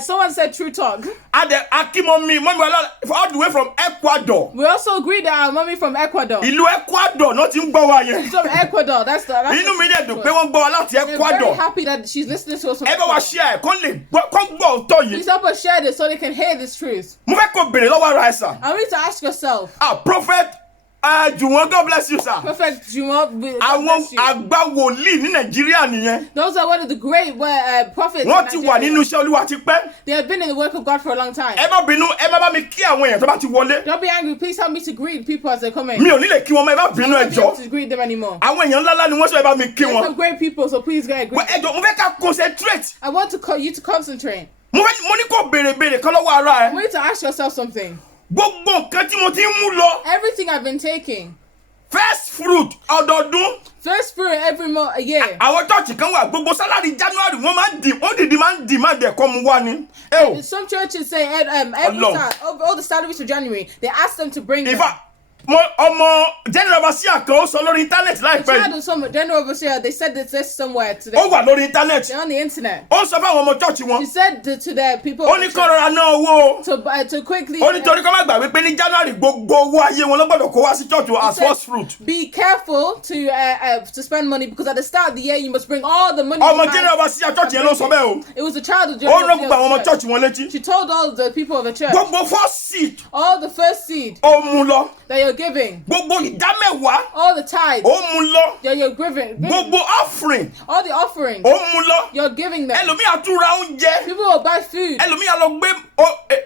Someone said true talk. Adẹ Akínmọ́mí mọ́mí wa all the way from Ecuador. We also agree that our mommy from Ecuador. Ìlú Ecuador náà ti ń gbọ́ wa yẹn. From Ecuador, that's Inú mi dẹ̀ dùn pé wọ́n gbọ́ wa láti We're very Ecuador. happy that she's listening to us from Ẹ bá wa Ecuador. share ẹ̀ kán gbọ́ òótọ́ yìí. Please help us share this so they can hear this truth. Mo fẹ́ kó bèrè lọ́wọ́ ara ẹ̀ sà. I want you to ask yourself, Prophet Jùwọ́n, God bless you, sir. Prophet Jumo, God Àwọn bless you. àgbà wòlíì ní Nàìjíríà nìyẹn. Those are one of the great prophets. Wọ́n ti in wà Nigeria. nínú iṣẹ́ Olúwa ti pẹ́. They have been in the work of God for a long time. Ẹ má bínú, ẹ má bá mi kí àwọn èèyàn tó bá ti wọlé. Don't be angry. Please help me to greet people as they come in. Mi ò ní lè kí wọn mọ́, ẹ má bínú, I ẹ don't be able jọ̀ọ́. to greet them anymore. Àwọn èèyàn ńláńlá ni wọ́n sọ ẹ bá mi kí There's wọn. some great people, so please go and greet Ẹ jọ̀ọ́, mo fẹ́ ká concentrate. I want you to concentrate. Mo ní kó béèrè kan lọ́wọ́ ara I ẹ. want you to ask yourself something. Gbogbo nǹkan tí mo ti ń mú lọ. Everything I've been taking, First fruit ọdọọdún. first fruit every month, a year. Àwọn chọ́ọ̀chì kan wà gbogbo sálárì January wọ́n dìdí máa ń dì máa dẹ̀kọ́ mu wá ni. Ẹ o, Some churches say every Lord. time, all the salaries for January, they ask them to bring them. ìfà ọmọ general overseer kan ó sọ lórí íńtánẹ́ẹ̀tì láìpẹ́ Child yìí. of some general overseer, they said this somewhere today. Ó wà lórí íńtánẹ́ẹ̀tì. They're on the internet. Ó sọ fáwọn ọmọ chọ́ọ̀chì wọn. She said to the people Ó ní kó rọra ná owó o. to quickly Ó ní torí kó má gbàgbé pé ní January gbogbo owó ayé wọn ló gbọ́dọ̀ kó wá sí church as said, first fruit. be careful to spend money, because at the start of the year you must bring all the money. you Ọmọ have general overseer church yẹn ló sọ bẹ́ẹ̀ o. It was the child of Ó general rán gbogbo àwọn ọmọ overseer of the church wọn létí. She told all the people of the church, Gbogbo first seed all the first seed ó mú lọ. that you're giving, Gbogbo ìdámẹ́wàá all the tithes ó mú lọ. that you're giving, Gbogbo offering all the offerings ó mú lọ. you're giving them. Ẹlòmíì á tún ra oúnjẹ. People will buy food, Ẹlòmíì á lọ gbé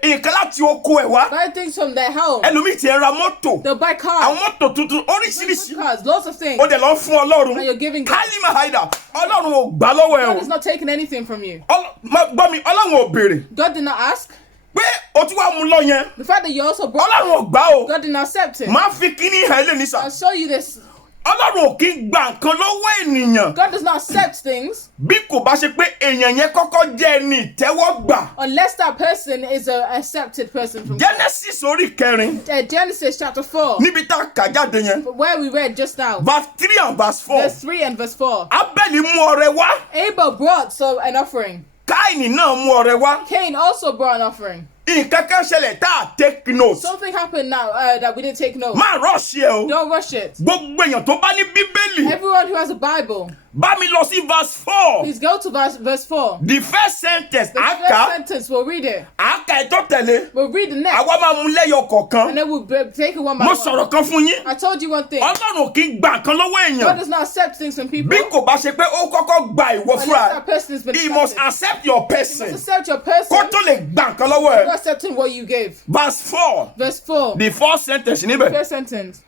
nǹkan láti oko ẹ̀ wá. buy things from their home. Ẹlòmíì tiẹ̀ ra mọ́tò. They'll buy Àwọn cars, mọ́tò tuntun oríṣiríṣi. good cars, lots of things. Ó dẹ̀ lọ fún Ọlọ́run. And you're giving them. Kálímà Haida, Ọlọ́run ò gbà lọ́wọ́ ẹ God o. is not taking anything from you. Gbọ́ mi, Ọlọ́run ò béèrè God did not ask. pé o ti wá mú lọ yẹn. The fact that you also brought, Ọlọ́run ò gbà o. God did not accept it. Má fi kíní hàn lé ní sà. I'll show you this. Ọlọ́run ò kí ń gba nǹkan lọ́wọ́ ènìyàn God does not accept things bí kò bá ṣe pé èèyàn yẹn kọ́kọ́ jẹ́ ẹni ìtẹ́wọ́gbà. unless that person is an accepted person from God. Genesis orí kẹrin Genesis chapter 4, níbi tá a kà jáde yẹn. where we read just now, Verse 3 and verse 4. verse 3 and verse 4. Ábẹ́lì mú ọrẹ wá. Abel brought an offering. Káìnì náà mú ọrẹ wá. Cain also brought an offering. Nǹkan kan ṣẹlẹ̀ tá a take note. Something happened now that we didn't take note. Má rọ́ọ̀ṣì ẹ o. Don't rush it. Gbogbo èèyàn tó bá ní Bíbélì. Everyone who has a Bible, Bá mi lọ sí verse 4. please go to verse 4. The first sentence The first àkà sentence, we'll read it. ẹ̀ tó tẹ̀lé. We'll read the next. Àwa máa mú lẹ́yọ kọ̀ọ̀kan. And then we'll take it one by Mo one. sọ̀rọ̀ kan fún yín. I told you one thing. Ọlọ́run ò kí ń gba nǹkan lọ́wọ́ God èèyàn. does not accept things from people Bí kò bá ṣe pé ó kọ́kọ́ gba ìwọ unless fúnra that person has been He must accepted. accept your You must person accept your kó person. tó lè gba nǹkan lọ́wọ́ You're ẹ. accepting what you gave. Verse 4. Verse 4. The first sentence níbẹ̀. First sentence.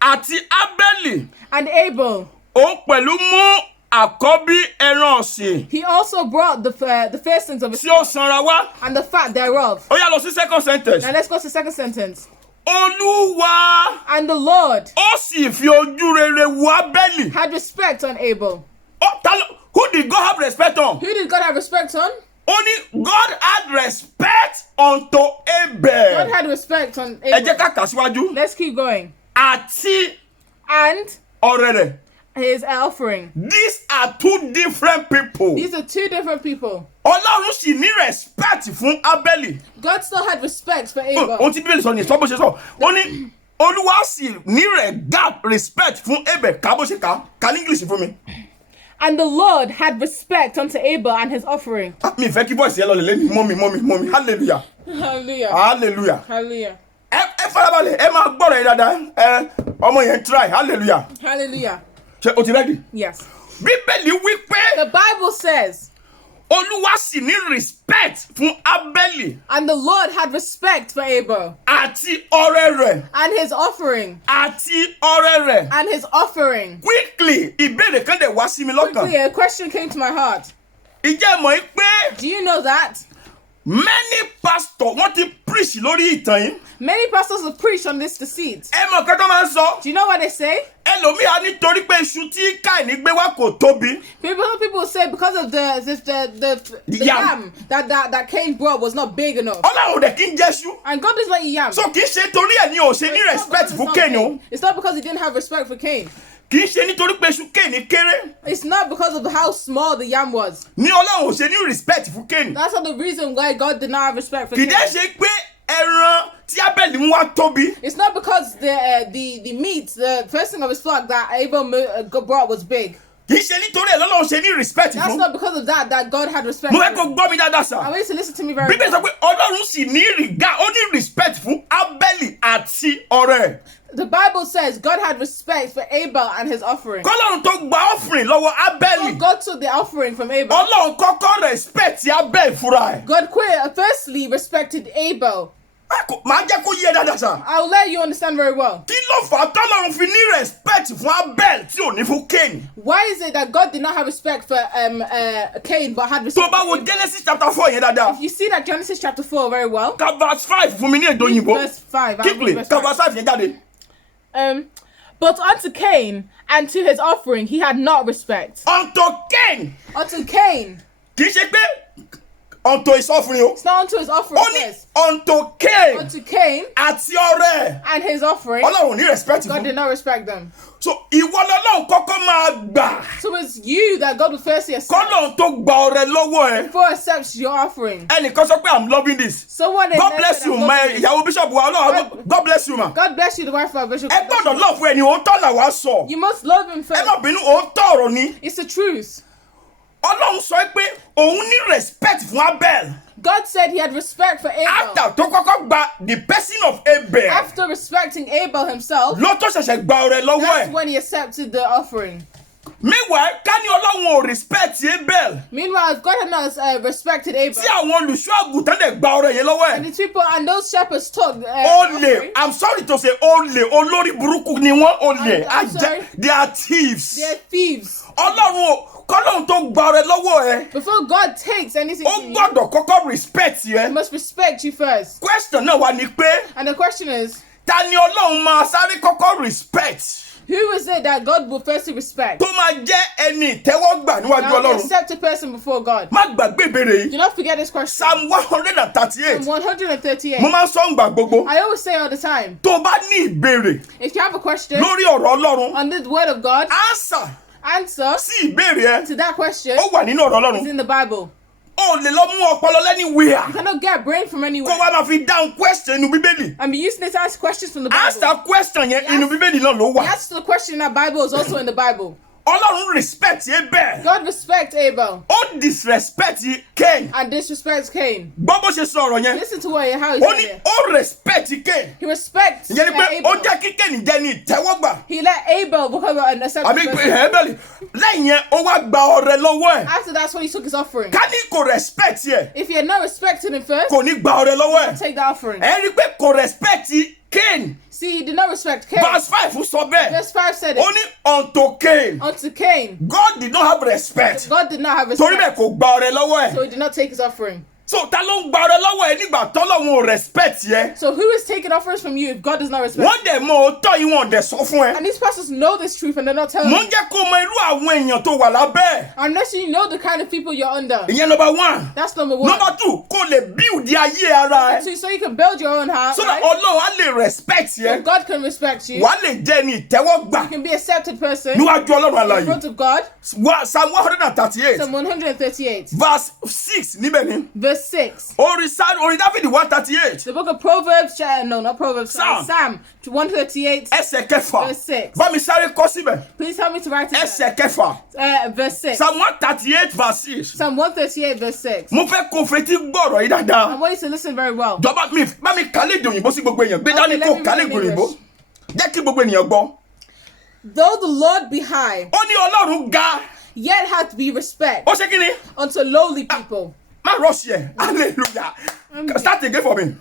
Àti Ábẹ́lì And Abel, òun pẹ̀lú mú àkọ́bí ẹran ọ̀sìn he also brought the firstings of his tí ó sanra wá. and the fat thereof. Ó yá lọ sí second sentence. Now let's go to the second sentence. Olúwa And the Lord ó sì fi ojú rere wo Ábẹ́lì. had respect on Abel. Who did God have respect on? Who did God have respect on? Only God had respect unto God Abel. had respect on Ẹ jẹ́ Abel. ká kà síwájú. Let's keep going. Àti And ọ̀rẹ́ rẹ̀. his offering. These are two different people. These are two different people. Ọlọ́run sì ní respect fún Ábẹ́lì. God still had respect for Abel. Ohun tí Bíbélì sọ ni sọ bó ṣe sọ. Ó ní Olúwa sì ní respect fún Abel. Ká bó ṣe ká ní English fún mi. And the Lord had respect unto Abel and his offering. Mi fẹ́ kí voice yẹn lọ lè lé ní mọ́mí hallelujah Hallelujah. hallelujah. Hallelujah. Ẹ farabalẹ̀ ẹ máa gbọ́rọ̀ yẹn dáadáa. Ọmọ yẹn try hallelujah. Hallelujah. Ṣé o ti ready? Yes. Bíbélì wí pé The Bible says, Olúwa sì ní respect fún Ábẹ́lì and the Lord had respect for Abel àti ọrẹ rẹ̀ and his offering. àti ọrẹ rẹ̀. And his offering. Quickly ìbéèrè kan dẹ̀ wá sí mi lọ́kàn. Quickly, a question came to my heart. Ìjẹ́ mọ̀ pé Do you know that many pastors wọ́n ti preach lórí ìtàn yìí. many pastors have preached on this deceit? Ẹ mọ̀ nǹkan tó máa ń sọ. Do you know what they say? Ẹlòmíì á nítorí pé iṣu tí Káìní gbé wá kò tóbi. People say because of the Yam. yam that Cain brought was not big enough. Ọlọ́run ò dẹ̀ kí ń jẹ́ṣu. And God does not eat yam. So kì í ṣe torí ẹ̀ ni ò ṣe ní respect fún Cain o. It's not because he didn't have respect for Cain. Kì í ṣe nítorí pé iṣu Cain kéré. It's not because of how small the yam was. Ní Ọlọ́run ò ṣe ní respect fún Cain. That's not the reason why God did not have respect for Kì í Cain. dẹ́ ṣe pé ẹran tí Ábẹ́lì ń wá tóbi. It's not because the meat, the first thing of his flock that Abel brought was big. Kì í ṣe nítorí ẹ̀ lọ́lọ́run ṣe ní respect That's fún. not because of that God had respect Mo for fẹ́ kó him. gbọ́ mi dáadáa sà. I want you to listen to me very Bíbélì sọ well. pé Ọlọ́run sì ní regard ó ní respect fún Ábẹ́lì àti ọrẹ ẹ̀. The Bible says God had respect for Abel and his offering. kọ́lọ́run tó gba offering lọ́wọ́ Ábẹ́lì. God took the offering from Abel. Ọlọ́run kọ́kọ́ respect Ábẹ́lì fúnra ẹ̀. God firstly respected Abel. Màá jẹ́ kó yé dáadáa sà. I'll let you understand very well. Kí ló fà á tọ́lọ́run fi ní respect fún Ábẹ́lì tí ò ní fún Cain? Why is it that God did not have respect for Cain but had Tó respect bá for wo Abel? Genesis chapter 4 yẹn dáadáa. You see that Genesis chapter 4 very well. Ka verse 5 fún mi ní èdè òyìnbó. Verse 5. I'll Quickly, read verse ka 5. verse 5 yẹn jáde. But unto Cain and to his offering he had not respect. Unto Cain. Unto Cain. Kì í ṣe pé unto his offering o. It's not unto his offering. Ó ní Yes. unto Cain Unto Cain àti ọrẹ. and his offering, Ọlọ́run ní respect God fún. did not respect them. So ìwọ lọ́lọ́run kọ́kọ́ máa gbà. So it's you that God will firstly accept Kọ́lọ́run tó gba ọrẹ lọ́wọ́ ẹ. before accepts your offering. Ẹnìkan sọ pé I'm loving this. Someone in God there bless said, you "I'm ma loving this." ìyàwó bishop wa Ọlọ́run God bless you ma. God bless you, the wife of Bishop. Ẹ gbọ́dọ̀ love fún ẹni òótọ́ là wá sọ. You must love him Ẹ first. má bínú òótọ́ ọ̀rọ̀ ni. It's the truth. Ọlọ́run sọ pé òun ní respect fún Abel. God said he had respect for Abel. After tó kọ́kọ́ gba the person of Abel. After respecting Abel himself, Ló tó ṣẹ̀ṣẹ̀ gba ọrẹ lọ́wọ́ that's ẹ̀. when he accepted the offering. Meanwhile, ká ní Ọlọ́run ò respect Abel. Meanwhile, God had not respected Abel. Tí àwọn olùṣọ́ àgùntàn dẹ̀ gba ọrẹ yẹn lọ́wọ́ And ẹ̀. the people and those shepherds took Olè, offering. I'm sorry to say olè, olórí burúkú ni wọ́n olè. I'm sorry. They are thieves. They're thieves. Kọ́lọ́run tó gba ọrẹ lọ́wọ́ ẹ. Before God takes anything Ó from you, gbọ́dọ̀ kọ́kọ́ respect he yẹ. must respect you first. Question náà wà ní pé And the question is, ta ni Ọlọ́run máa sáré kọ́kọ́ respect who is it that God will firstly respect? tó máa jẹ́ ẹni ìtẹ́wọ́gbà níwájú Now, the Ọlọ́run? accepted person before God. Má gbàgbé ìbéèrè Do yìí. not forget this question. Psalm 138. Psalm 138. Mo máa ń sọ ǹgbà gbogbo. I always say all the time, Tó o bá ní ìbéèrè if you have a question lórí ọ̀rọ̀ Ọlọ́run, on the word of God, answer sí ìbéèrè ẹ. to that question Ó wà nínú ọ̀rọ̀ is Ọlọ́run. in the Bible. O lè lọ mú ọpọlọ lẹ́niwìà You cannot get a brain from kó anywhere wá máa fi dáhùn question inú Bíbélì. and be using it to ask questions from the Bible. Answer question yẹn inú Bíbélì náà ló The wà. answer to the question in that Bible is also in the Bible. Ọlọ́run respect Abel. God respects Abel Ó disrespect Cain. and disrespects Cain. Gbọ́ bó ṣe sọ ọ̀rọ̀ yẹn. Listen to how he Ó said ní it. ó respect Cain. He respects Ìyẹn ni pé ó Abel. jẹ́ kí Cain jẹ́ ní ìtẹ́wọ́gbà. He let Abel become an accepted Àbí pé person. Abel lẹ́yìn yẹn ó wá gba ọrẹ lọ́wọ́ ẹ̀. After that's when he took his offering. Ká ní kò respect yẹ, If he had not respected him first, kò ní gba ọrẹ lọ́wọ́ ẹ̀. take the offering. Ẹ rí i pé kò respect Cain. See, he did not respect Cain. Verse 5 sọ bẹ́ẹ̀. Verse 5 said Ó it. ní unto Cain. Unto Cain, God did not have respect. God did not have Torí respect, bẹ́ẹ̀ kò gba ọrẹ lọ́wọ́ so ẹ̀. he did not take his offering. So ta ló ń gba ọrẹ lọ́wọ́ ẹ nígbà tọ́lọ́run ò respect yẹ? So who is taking offerings from you if God does not respect? Wọ́n dẹ̀ mọ òótọ́ yìí wọ́n dẹ̀ sọ fún ẹ. And these pastors know this truth and they're not telling Mo you. ń jẹ́ kó mọ irú àwọn èèyàn tó wà lábẹ́ ẹ̀. Unless you know the kind of people you're under. Ìyẹn number 1. That's number one. Number 2, kó lè build ayé ara ẹ. So you can build your own house. So that Right? Ọlọ́run á lè respect So yẹ. God can respect you. Wàá lè jẹ́ ní ìtẹ́wọ́gbà You can be a accepted person níwájú Ọlọ́run in alààyè. front of God. Psalm 138 Psalm 138, verse 6 níbẹ̀ ni. verse 6. Orin Dáfídì 138 The book of Proverbs, no, not Proverbs, Psalm. Psalm 138, ẹsẹ̀ kẹfà. verse 6. Bá mi sáré kọ síbẹ̀. Please help me to write it Ẹsẹ̀ down. kẹfà. Verse 6. Psalm 138 verse 6. Psalm 138, verse 6. Mo fẹ́ kó fetí gbọ́rọ̀ yìí I dáadáa. want you to listen very well. Jọba bá mi kálẹ̀ èdè òyìnbó sí gbogbo èèyàn. Gbé dání Okay, let kó me kálẹ̀ read èdè in òyìnbó. English. Jẹ́ kí gbogbo ènìyàn gbọ́. Though the Lord be high, Ó ní Ọlọ́run ga. yet hath be respect Ó ṣe kí ni? unto lowly people. Má rọ́ọ̀ṣì ẹ̀. Hallelujah. Start again for me.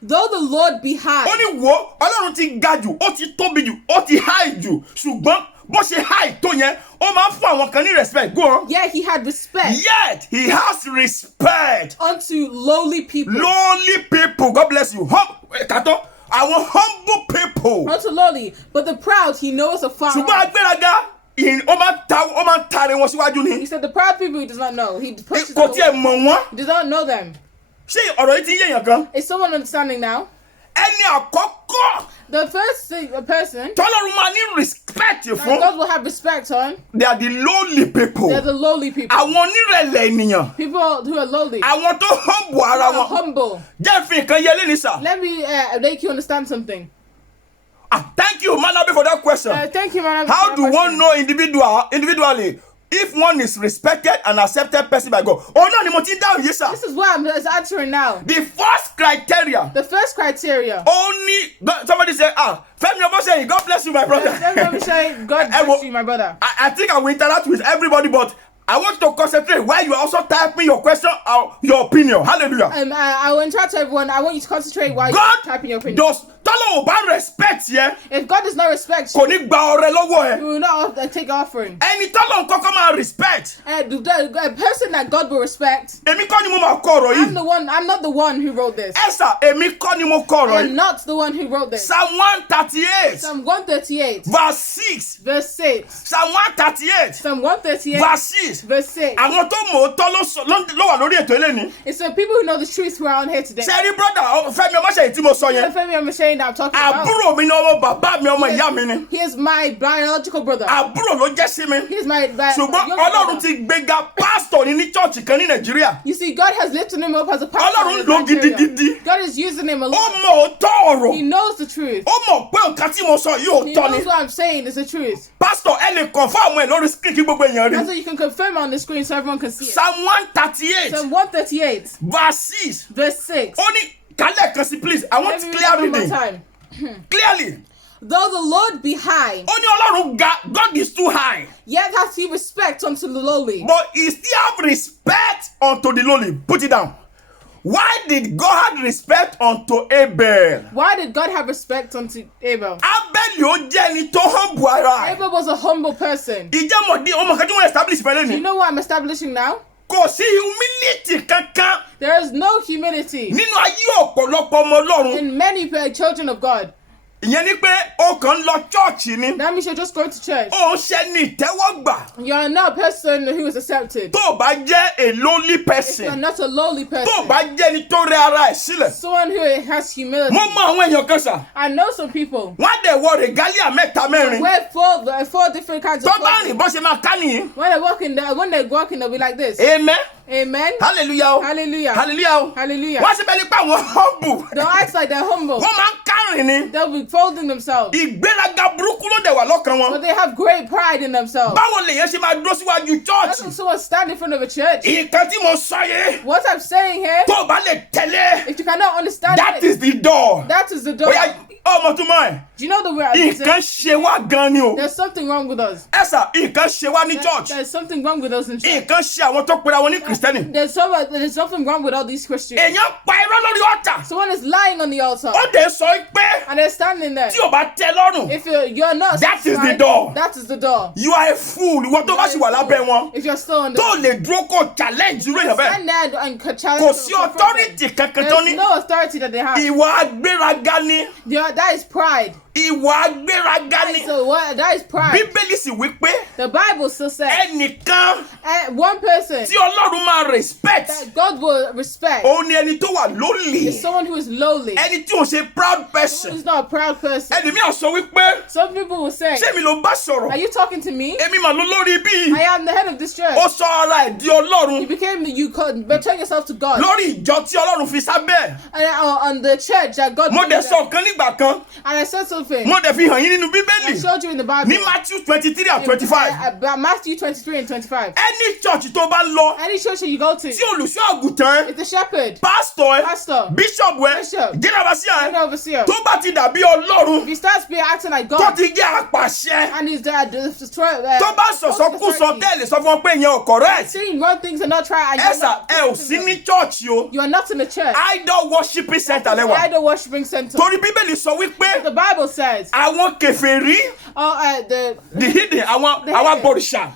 Though the Lord be Ó high, ní wo Ọlọ́run ti ga jù, ó ti tóbi jù, ó ti high jù. Ṣùgbọ́n bó ṣe high tó yẹn, ó máa ń fún àwọn kan ní respect. Go on. yet he had respect Yet he has respect. unto lowly people. Lowly people. God bless you. Kàtọ́. Àwọn humble people. Unto lowly, but the proud he knows afar Ṣùgbọ́n off. agbéraga ó máa ń tari wọn síwájú He ni. said the proud people he does not know. He pushes Kò them tiẹ̀ away. mọ̀ wọ́n. He does not know them. Ṣé ọ̀rọ̀ yìí ti yé èèyàn kan? Is someone understanding now? Ẹni àkọ́kọ́ The first person tọ́lọ́run máa ní respect that fún. God will have respect on, They are the lowly people. they're the lowly people. Àwọn onírẹ̀lẹ̀ ènìyàn. People who are lowly, Àwọn tó humble who ara are wọn. humble. Jẹ́ fi nǹkan yẹ lẹ́ni sà. Let me make you understand something. Thank you Manabe for that question. Thank you, man. How do one know individually if one is respected and accepted person by God. Oh no, ni mo ti dáhùn yìí sà. This is what I'm answering now. The first criteria. The first criteria. Only somebody say, Femi Omoseyin, God bless you, my brother. Let me say, God bless you, my brother. I think I will interact with everybody, but I want you to concentrate while you are also typing your question or your opinion. Hallelujah. I will interact to everyone. I want you to concentrate while you're typing your opinion. God tọ́lọ́ ò bá respect yẹ. If God does not respect you, kò ní gba ọrẹ lọ́wọ́ ẹ. He will not take offering. Ẹni tọ́lọ́ kọ́kọ́ máa respect. The person that God will respect. Èmi kọ́ ni mo máa kọ ọ̀rọ̀ yìí. I'm not the one who wrote this. Ẹ sà, èmi kọ́ ni mo kọ ọ̀rọ̀ yìí. I'm not the one who wrote this. Psalm 138. Psalm 138. Verse 6. Verse 6. Psalm 138. Psalm 138. Verse 6. Verse 6. Àwọn tó mọ̀ ọ́ tọ́ ló wà lórí ètò eléyìí. It's the people who know the truth who are on here today. Sẹ́rí brother Fẹ́mi Ọmọṣẹ́yìn tí mo sọ yẹn. Fẹ́mi Ọmọṣẹ́yìn that I'm talking about. Àbúrò mi ni ọmọ bàbá mi ọmọ ìyá mi ni. He is my biological brother. Àbúrò ló jẹ́ sí mi. He is my ṣùgbọ́n Ọlọ́run ti gbéga pásítọ̀ ní chọ́ọ̀chì kan ní Nàìjíríà. You see, God has lifted him up as a pastor. Ọlọ́run lò gidigidi. God is using him a lot. Ó mọ òótọ́ ọ̀rọ̀. He knows the truth. Ó mọ̀ pé nǹkan tí mo sọ yóò He tọ́ ni. knows what I'm saying is the truth. Pásítọ̀ ẹ lè confirm ẹ̀ lórí screen kí gbogbo èèyàn rí. That's what you can confirm on the screen so everyone can see it. Psalm 138. Psalm 138. Verse 6. Verse 6. Ó ní kálẹ̀ kan sí please. I want clear reading. Clearly. Though the Lord be high, Ó ní Ọlọ́run ga, God is too high. yet hath he respect unto the lowly. But he still have respect unto the lowly. Put it down. Why did God have respect unto Abel? Why did God have respect unto Abel? Abel ó jẹ́ ẹni tó humble ara ẹ̀. Abel was a humble person. Ìjẹ́mọ̀dé ọmọ kan tí wọ́n establish pẹ̀lú Do you ni. know what I'm establishing now? Kò sí humility kankan There is no humility nínú ayé ọ̀pọ̀lọpọ̀ ọmọ Ọlọ́run. in many children of God. Ìyẹn ni pé ó kàn ń lọ chọ́ọ̀chì ni. That means you're just going to church. Ó ń ṣe ní ìtẹ́wọ́gbà. You're not a person who is accepted. Tó o bá jẹ́ a lowly You're person. not a lowly Tó o person. bá jẹ́ ẹni tó rẹ ara ẹ̀ sílẹ̀. Someone who has humility. Mo mọ àwọn èèyàn kan sà. I know some people. Wọ́n á dẹ̀ wọ regalia mẹ́ta mẹ́rin. Wear four different kinds of Tó bá rìn clothing. bó ṣe máa ká nìyí. When they're walking, they'll be like this. Amen. Amen. Hallelujah o. Hallelujah. Hallelujah o. Hallelujah. Wọ́n ṣe bẹ́ẹ̀ ni pé àwọn humble. They'll act like they're humble. Wọ́n máa ń kárìn ni. They'll be folding themselves. Ìgbéraga burúkú ló dẹ̀ wà lọ́kàn wọn. But they have great pride in themselves. Báwo lèèyàn ṣe máa dúró síwájú How chọ́ọ̀chì? can someone stand in front of a church? Nǹkan tí mo sọ yé. What I'm saying here, Tó o bá lè tẹ̀lé. if you cannot understand That it, is the door. that is the door. Oya ọmọ tún mọ̀ ẹ̀. Do you know the way I say? Nǹkan ṣe wá gan ni o. There's something wrong with us. Ẹ sà, nǹkan ṣe wá ní church. There's something wrong with us in church. Nǹkan ṣe àwọn tó pera wọn ní Kristẹni. There's something wrong with all these Christians. Èèyàn pa irọ́ lórí ọ̀tà. Someone is lying on the altar Ó dẹ̀ sọ pé and they're standing there. tí o bá tẹ́ lọ́rùn. If you're not That is the satisfied, door. that is the door. You are a fool. Ìwọ tó bá sì wà lábẹ́ wọn. If you're still on the Tó lè dúró kó challenge irú èèyàn bẹ́ẹ̀. stand there and challenge Kò them, sí confront authority them. kankan tó There's ní. no authority that they have. Ìwà agbéraga ni. That is pride. Ìwà agbéraga ni. So what? That is pride. Bíbélì sì wí pé The Bible still says ẹnìkan one person tí Ọlọ́run máa respect. that God will respect Òun ni ẹni tó wà lólè. is someone who is lowly. Ẹni tí ò ṣe proud person. Who's not a proud person. Ẹni mi à sọ wípé Some people will say, ṣé mi ló bá sọ̀rọ̀? "Are you talking to me? Èmi mà ló lórí bí. I am the head of this church." Ó sọ ara ẹ̀ di Ọlọ́run You turn yourself to God lórí ìjọ tí Ọlọ́run fi sábẹ́. and on the church that God. Mo put dẹ̀ there. sọ nǹkan nígbà kan. And I said something. Mo dẹ̀ fi hàn yín nínú I Bíbélì. showed you in the Bible. Ní Matthew 23 and 25. About Matthew 23 and 25. Any church tó bá ń lọ Any church that you go to, tí olùṣọ́ àgùntàn it's a shepherd, pastor pastor, bishop Bishop, general overseer an overseer. tó bá ti dàbí Ọlọ́run If he starts being acting like tó God ti jẹ́ àpàṣẹ and he's tó bá sọ̀sọ́ kú sọ tẹ́lẹ̀ sọ fún ọ pé ìyẹn ò correct. saying wrong things and not trying. Ẹ sà ẹ ò sí ní church o. You are not in the church. Idol worshiping center lẹ́wà. Idol worshiping center. Torí Bíbélì sọ wípé The Bible says, àwọn kèfèrí the hidden àwọn abọ̀rìṣà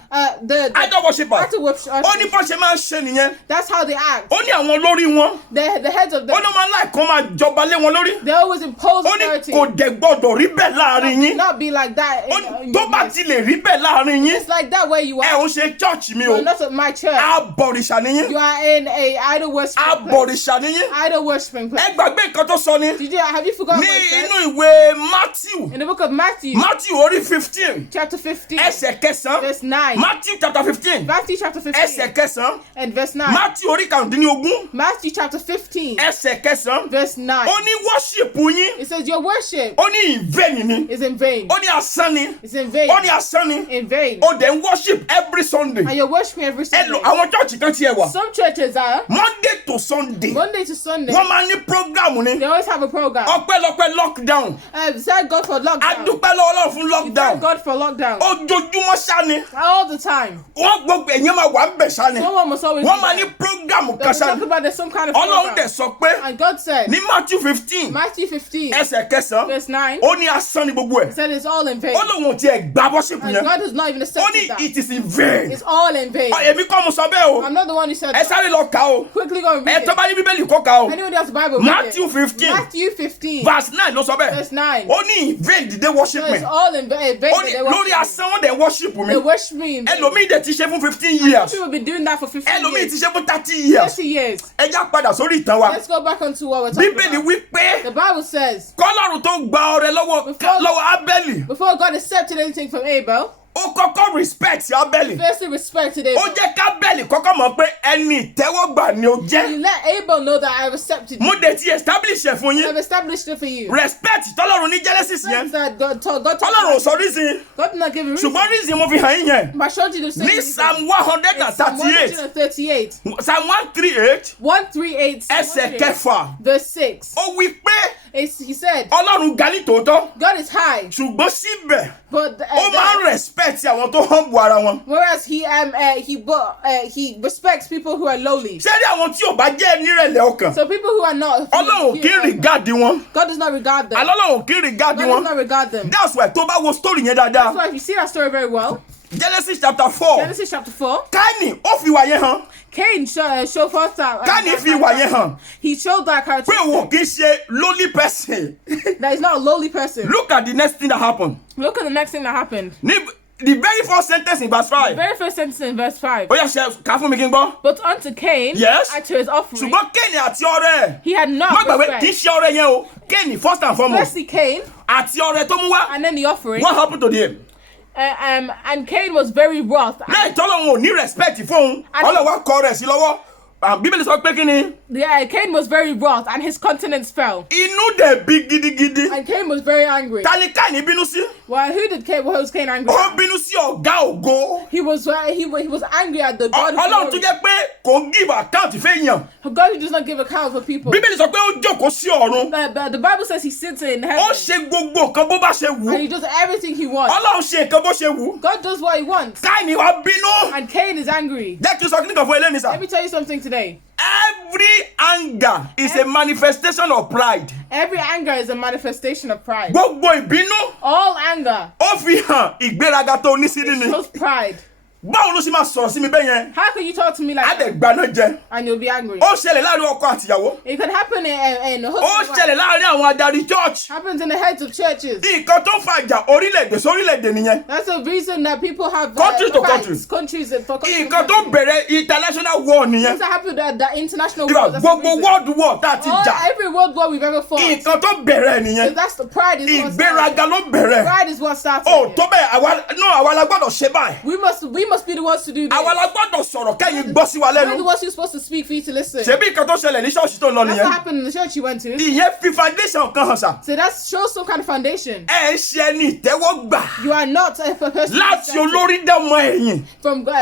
the idol worshippers idol worshipers, ó ní bó ṣe máa ń ṣe nìyẹn. that's how they act. Ó ní àwọn olórí wọn. The heads of Ó them, ní máa láì kó máa jọba lé wọn lórí. they always impose Ó ní authority. kò dẹ̀ gbọ́dọ̀ rí bẹ́ẹ̀ láàrin yín. Not be like that. Ó ní tó bá ti lè rí bẹ́ẹ̀ láàrin yín. It's like that where you Ẹ are. ò ń ṣe church mi You o. are not at my church. Abọ̀rìṣà ni yín. You are in a idol worshiping place. Abọ̀rìṣà ni yín. Idol worshiping place. Ẹ gbàgbé nǹkan tó sọ ni. Have you forgotten Ní what it says? inú ìwé Matthew In the book of Matthew, Matthew orí 15 chapter 15, ẹsẹ̀ kẹsàn-án verse 9. Matthew chapter 15 Matthew chapter 15 ẹsẹ̀ kẹsàn-án and verse 9. Matthew orí karùndínlógún Matthew chapter 15, ẹsẹ̀ kẹsàn-án verse 9. ó ní worship yín It says your worship ó ní in vain ni is in vain. ó ní asán ni It's in vain. ó ní asán ni In vain. ó dẹ̀ ń worship every Sunday And you're worshiping every Sunday. àwọn church kan tiẹ̀ wà Some churches are Monday to Sunday Monday to Sunday. wọ́n máa ní program ni They always have a program. ọpẹ́lọpẹ́ lockdown Thank God for lockdown. adúpẹ́ lọ́wọ́ Ọlọ́run fún Thank lockdown God for lockdown. ojoojúmọ́ ṣá ni All the time. wọ́n gbogbo èèyàn máa wà ń bẹ̀ ṣá ni Someone must always wọ́n be máa there. ní program They kan will ṣá talk ni about there's some kind of Ọlọ́run dẹ̀ program. sọ pé And God said, ní Matthew 15 Matthew 15, ẹsẹ̀ kẹsàn-án verse 9, ó ní asán ni gbogbo ẹ̀ he said it's all in vain. ó lóun ò tiẹ̀ gbá worship And yẹn God has not even ó accepted ní that. it is in vain It's all in vain. èmi kọ́ mo sọ bẹ́ẹ̀ o I'm not the one who said ẹ that. sáré lọ kà o Quickly go and ẹ read tó it. bá ní bíbélì kó kà o Anyone who has the Bible, read Matthew it. 15 Matthew 15, verse 9 ló sọ bẹ́ẹ̀ verse 9. ó ní in vain did they worship So me it's all in vain. ó ní lórí asán wọn dẹ̀ worship mi They worship me in vain. ẹlòmíì dẹ̀ ti ṣe fún 15 years People have been doing that for 15 ẹlòmíì years. ti ṣe fún 30 years 30 years. ẹ já padà sórí ìtàn wa Let's go back onto what we're talking bíbélì about. wí pé The Bible says, kọ́lọ́run tó gba ọrẹ lọ́wọ́ Ábẹ́lì before God accepted anything from Abel, ó kọ́kọ́ respect Ábẹ́lì firstly respected ó Abel. jẹ́ kábẹ́lì kọ́kọ́ mọ̀ pé ẹni ìtẹ́wọ́gbà ni ó jẹ́ You let Abel know that I've accepted mo you. dé ti establish ẹ̀ fún yín I've established it for you. respect tọ́lọ́run ní Genesis yẹn Things that God told tọ́lọ́run ò sọ reason God did not give a reason. ṣùgbọ́n reason mo fi hàn yín yẹn But I showed you the same ní reason. Psalm In Psalm 138 138, Psalm 138 138, ẹsẹ̀ kẹfà verse 6. ó wí pé He said, Ọlọ́run ga ní tòótọ́ God is high, ṣùgbọ́n síbẹ̀ but ó máa ń respect àwọn tó humble ara wọn. whereas he respects people who are lowly. ṣé rí àwọn tí ò bá jẹ́ nírẹ̀lẹ̀ ọkàn So people who are not, Ọlọ́run kì í regard wọn God does not regard them. Ọlọ́run kì í regard God does wọn not regard them. that's why tó bá wo story yẹn That's dáadáa why if you see that story very well, Genesis chapter 4 Genesis chapter 4, Káínì ó fi ìwà yẹn hàn Cain showed forth that. Káínì fi ìwà yẹn hàn He showed that pé character òun kì í ṣe lowly person that he's not a lowly person. look at the next thing that happened Look at the next thing that happened. the very first sentence in verse 5 Very first sentence in verse 5. ó yá ṣe kà fún mi kí n gbọ́ But unto Cain, Yes. and to his offering, ṣùgbọ́n Kéènì àti ọrẹ ẹ̀ he had má not gbàgbé kì í respect. ṣe ọrẹ yẹn o Kéènì first and foremost Firstly, Cain, àti ọrẹ tó mú wá and then the offering. what happened to them And Cain was very wroth. lẹ́yìn tọ́lọ́run ò ní respect fóun And- Ọlọ́run wá kọ rẹ̀ sí lọ́wọ́ Bíbélì sọ pé kí ni Yeah, Cain was very wroth, and his countenance fell. inú dẹ̀ bí gidigidi And Cain was very angry. ta ni Káínì bínú sí Well, who was Cain angry ó at? bínú sí ọ̀gá ògo He was angry at the God Ọlọ́run tó who jẹ́ pé kò ń give account fẹ́yàn God who does not give account for people. Bíbélì sọ pé ó jókòó sí ọ̀run But the Bible says he sits in ó heaven ṣe gbogbo nǹkan bó bá ṣe wù and he does everything he wants. Ọlọ́run ṣe nǹkan bó ṣe wù God does what he wants. Káínì wá bínú And Cain is angry. jẹ́ kí n sọ kí nìkan fún eléyìí sà Let me tell you something today. every anger is a manifestation of pride Every anger is a manifestation of pride. gbogbo ìbínú All anger ó fi hàn ìgbéraga tó ní sí nínú shows pride. báwo ló ṣe máa sọ̀rọ̀ sí mi bẹ́ẹ̀ yẹn How can you talk to me like á that dẹ̀ gbaná jẹ and you'll be angry? ó ṣẹlẹ̀ láàrin ọkọ àtìyàwó It can happen in ó husband and wife. ṣẹlẹ̀ láàrin àwọn adarí church Happens in the heads of churches. nǹkan tó fa ìjà orílẹ̀-èdè sórílẹ̀-èdè nìyẹn That's the reason that people have Country to fights. country. Countries and for country to nǹkan tó country. bẹ̀rẹ̀ international war nìyẹn Things that happen at the international ìgbà war. That's the gbogbo reason. world war tá a ti jà Every world war we've ever fought. nǹkan tó bẹ̀rẹ̀ nìyẹn That's the pride is what ìgbéraga started. ló bẹ̀rẹ̀ Pride is what started. ó it. tó bẹ́ẹ̀ àwa la gbọ́dọ̀ ṣe báyìí We must be the ones to do this. àwa la gbọ́dọ̀ sọ̀rọ̀ kẹ́yìn gbọ́ sí wa We're the lẹ́nu ones who's supposed to speak for you to listen. ṣebí nǹkan tó ṣẹlẹ̀ ní ṣọ́ọ̀ṣì tó ń lọ That's nìyẹn what happened in the church you went to. ìyẹn fi foundation kan hàn sà So that shows some kind of foundation. ẹ ṣe ẹni ìtẹ́wọ́gbà You are not a person láti accepted olórí dẹ́mọ ẹ̀yìn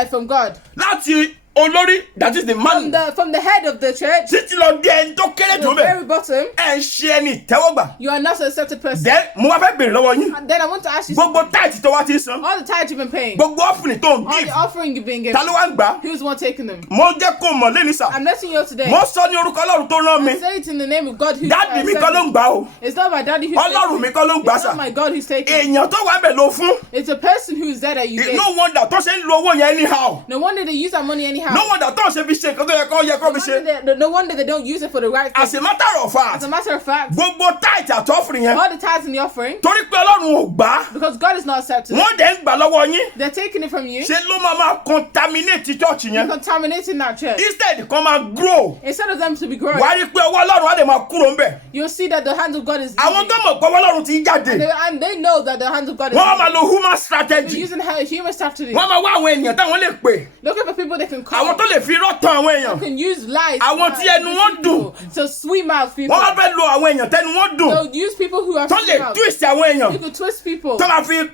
from God. láti olórí that is the man From the head of the church títí lọ dé ẹni tó kéré to jù the bẹ́ẹ̀ very bottom, ẹ ṣe ẹni ìtẹ́wọ́gbà you are not an accepted person. then mo wá fẹ́ béèrè lọ́wọ́ yín And then I want to ask you gbogbo something. táìtì tó wá ti ń san All the tithes you've been paying, gbogbo ọ́fìnì tó ń all give the offering you've been ta given, ló wá ń gbà á who's the one taking them? mo jẹ́ kó mọ̀ lẹ́ni sà I'm letting you know today. mo sọ ní orúkọ ọlọ́run tó rán mi Say it in the name of God who dáàdì mi sent kọ́ ló ń me. gbà o It's not my daddy who's ọlọ́run taking mi it. kọ́ ló ń gbà It's sà not my God who's taking it. èèyàn tó wà bẹ̀ ló fún It's a person who's there that you gave. no wonder tó ṣe ń lo owó yẹn anyhow No wonder they use that money anyhow. have. no wonder tó ń ṣe fi ṣe nǹkan tó yẹ kó fi ṣe. No wonder they don't use it for the right thing. as a matter of fact As a matter of fact, gbogbo tithe àti offering yẹn all the tithes in the offering, torí pé ọlọ́run ò gbà because God is not accepting, wọ́n dẹ̀ ń gbà lọ́wọ́ yín they're taking it from you, ṣe ló máa contaminate church you're yẹn contaminating that church. instead kan máa grow Instead of them to be growing, wàá rí i pé ọwọ́ ọlọ́run á dẹ̀ máa kúrò ńbẹ̀ you'll see that the hand of God is àwọn leaving. tó mọ̀ pé ọwọ́ ọlọ́run ti ń jáde And they know that the hand of God is wọ́n máa leaving. lo human They're strategy using human strategy. wọ́n máa wá àwọn ènìyàn táwọn lè pè Looking for people they can call. àwọn tó lè fi irọ́ tan àwọn èèyàn Can use lies. àwọn tí ẹnu wọn dùn So sweet mouth people. wọ́n wá fẹ́ lo àwọn èèyàn tẹnu wọn dùn They'll use people who are tó sweet lè mouth. twist àwọn èèyàn You could twist people. tó máa fi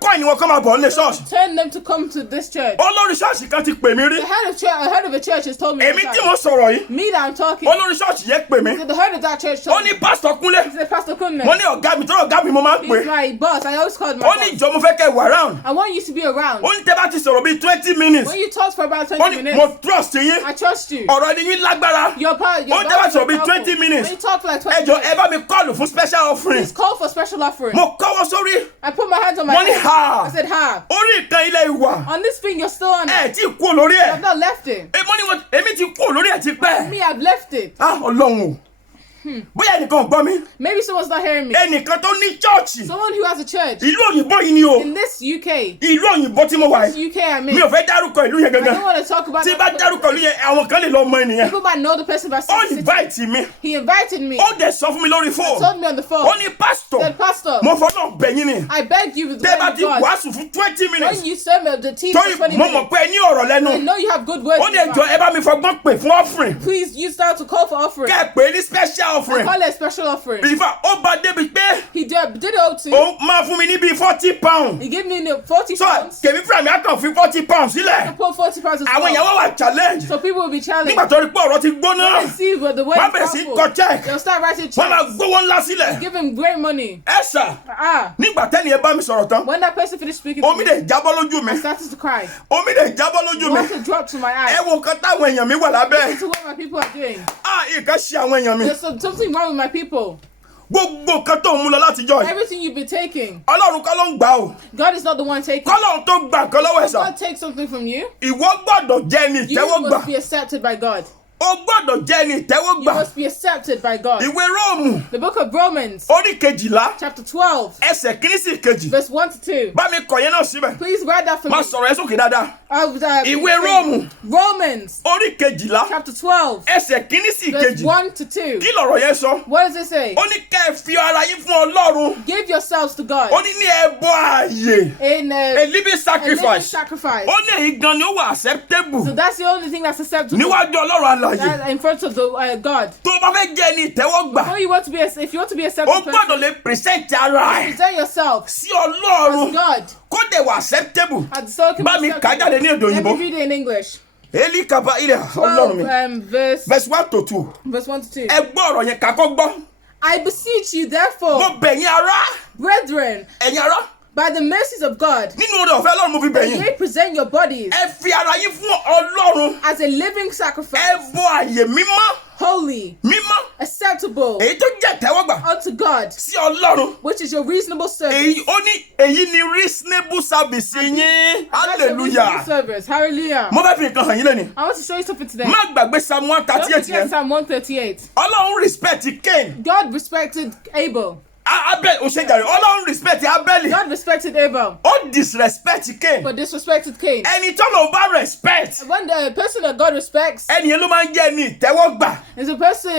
coin wọn kọ́ máa bọ̀ nílé ṣọ́ọ̀ṣì Turn them to come to this church. olórí ṣọ́ọ̀ṣì kan ti pè mí rí The head of a church has told me. èmi one tí time. mo sọ̀rọ̀ yìí Me that I'm talking. olórí ṣọ́ọ̀ṣì yẹn pè mí The head of that church ó told ní me. pásítọ̀ Kúnlé He said, Pastor Kunle. mo ní ọ̀gá mi tó ọ̀gá mi mo máa ń pè He's my boss. I always called my ó ní boss. ìjọ mo fẹ́ kẹ́ wà round I want you to be around. ó ní tẹ́ bá ti sọ̀rọ̀ bíi 20 minutes When you talk for about ó 20 ní minutes, mo trust yín I trust you. ọ̀rọ̀ ẹni yín lágbára Your power. ó ní tẹ́ bá sọ̀rọ̀ bíi 20 minutes When you talk for like 20 ẹ jọ̀ọ́ minutes, ẹ bá mi kọ́ọ̀lù fún special offering please call for special offering. mo kọ́wọ́ sórí I put my hands on my mo ní head. ha I said, ha. orí ìkan ilé ìwà On this thing, you're still on ẹ it. tí kú lórí ẹ I've not left it. èmi ti kú lórí ẹ ti pẹ́ Me, I've left it. ọlọ́run o bóyá ẹnìkan gbọ́ mi Maybe someone's not hearing me. ẹnìkan tó ní chọ́ọ̀chì Someone who has a church ìlú òyìnbó yìí ni o in this UK. ìlú òyìnbó tí mo wà This yìí UK I mean. mi ò fẹ́ dárúkọ ìlú yẹn I don't gangan want to talk about tí that bá because dárúkọ ìlú yẹn àwọn kan lè lọ mọ ènìyàn people might know the person by ó city. invite mi He invited me. ó dẹ̀ sọ fún mi lórí fóònù Told me on the phone. ó ní pásítọ̀ Said, Pastor, mo fọlọ́ bẹ̀yìn ni I beg you with the tẹ́ bá word of ti God. wàásù fún 20 minutes When you serve me the tea torí for 20 mo mọ̀ minutes, pé ẹ ní ọ̀rọ̀ lẹ́nu I know you have good words. ó in ní your ẹjọ́ mouth. ẹ bá mi fọgbọ́n pè fún offering Please use that to call for offering. kẹ́ ẹ pè é ní special offering Call it a special offering. ìfà ó bá débi pé He did it all too. òun máa fún mi ní bíi 40 pounds He gave me 40 so pounds. kèmí fúnra mi á kàn fi 40 pounds I sílẹ̀ put 40 pounds as àwọn well. ìyàwó wa challenge So people will be challenged. nígbà tó rí pé ọ̀rọ̀ ti gbóná They see what the word wọ́n is bẹ̀rẹ̀ sí powerful. kọ check They'll start writing wọ́n máa checks. gbówó ńlá sílẹ̀ Give him great money. ẹ sà Ah, nígbà tẹ́ni ẹ bá mi sọ̀rọ̀ tán when that person finished speaking to omi me, dẹ̀ jábọ́ lójú mi I started to cry. omi dẹ̀ jábọ́ lójú mi Water dropped to my ẹ eyes. wo nǹkan táwọn èèyàn mi wà lábẹ́ This is what my people are doing. nǹkan ṣe àwọn èèyàn mi There's something wrong with my people. gbogbo nǹkan tó ń mú lọ látijọ́ yìí Everything you've been taking, ọlọ́run kọ́ ló ń gbà o God is not the one taking. kọ́lọ́run tó gbà nǹkan lọ́wọ́ ẹ̀ sà God takes something from you. ìwọ gbọ́dọ̀ jẹ́ ẹni You ìtẹ́wọ́gbà must be accepted by God. o gbọ́dọ̀ jẹ́ ẹni You ìtẹ́wọ́gbà must be accepted by God. ìwé róòmù The book of Romans, orí kejìlá chapter 12, ẹsẹ̀ kìíní sí kejì verse 1 to 2. bá mi kọ̀ yẹn náà síbẹ̀ Please write that for má me. sọ̀rọ̀ ẹ sókè dáadáa Ìwé Ìwé Róòmù. Romans, orí kejìlá chapter 12, ẹsẹ̀ kìíní sí verse kejì 1 to 2. kí lọ̀rọ̀ yẹn sọ What does it say? ó ní kẹ́ ẹ fi ara yín fún ọlọ́run Give yourselves to God ó ní ní ẹbọ ààyè in a a living living sacrifice sacrifice. ó ní èyí gan ni ó wà acceptable So that's the only thing that's acceptable níwájú ọlọ́run alààyè that in front of the God. tó o bá fẹ́ jẹ́ ẹni ìtẹ́wọ́gbà If you want to be o accepted, gbọ́dọ̀ lè present ara ẹ̀ present yourself sí as ọlọ́run God. kó dẹ̀ wà acceptable And so it can bá be mi kà á jáde ní èdè Let me òyìnbó read it in English. eli kaba ilẹ̀ ọlọ́run mi 12, verse 1 to 2 verse 1 to 2. ẹ gbọ́ ọ̀rọ̀ yẹn kakọ́ gbọ́ I beseech you, mo therefore, bẹ̀ yín ará brethren, ẹ̀yin ará by the mercies of God, nínú oore ọ̀fẹ́ ọlọ́run mo fi bẹ̀ that yín ye present your bodies ẹ fi ara yín fún ọlọ́run as a living sacrifice, ẹ bọ àyè mímọ́ holy, mímọ́ acceptable èyí tó jẹ́ ìtẹ́wọ́gbà unto God, sí ọlọ́run which is your reasonable service. èyí ó ní èyí ni reasonable service yín That's your reasonable hallelujah service. Hallelujah. mo fẹ́ fi nǹkan hàn yín lẹ́ni I want to show you something today. má gbàgbé Psalm Don't 138 forget yẹn Psalm 138. ọlọ́run respect Cain God respected Abel. Abel ó ṣe jàre ọlọ́run respect Abel God respected Abel, ó disrespect Cain but disrespected Cain. ẹni tọ́lọ̀ bá respect When the person that God respects ẹni yẹn ló máa ń jẹ́ ẹni ìtẹ́wọ́gbà is a person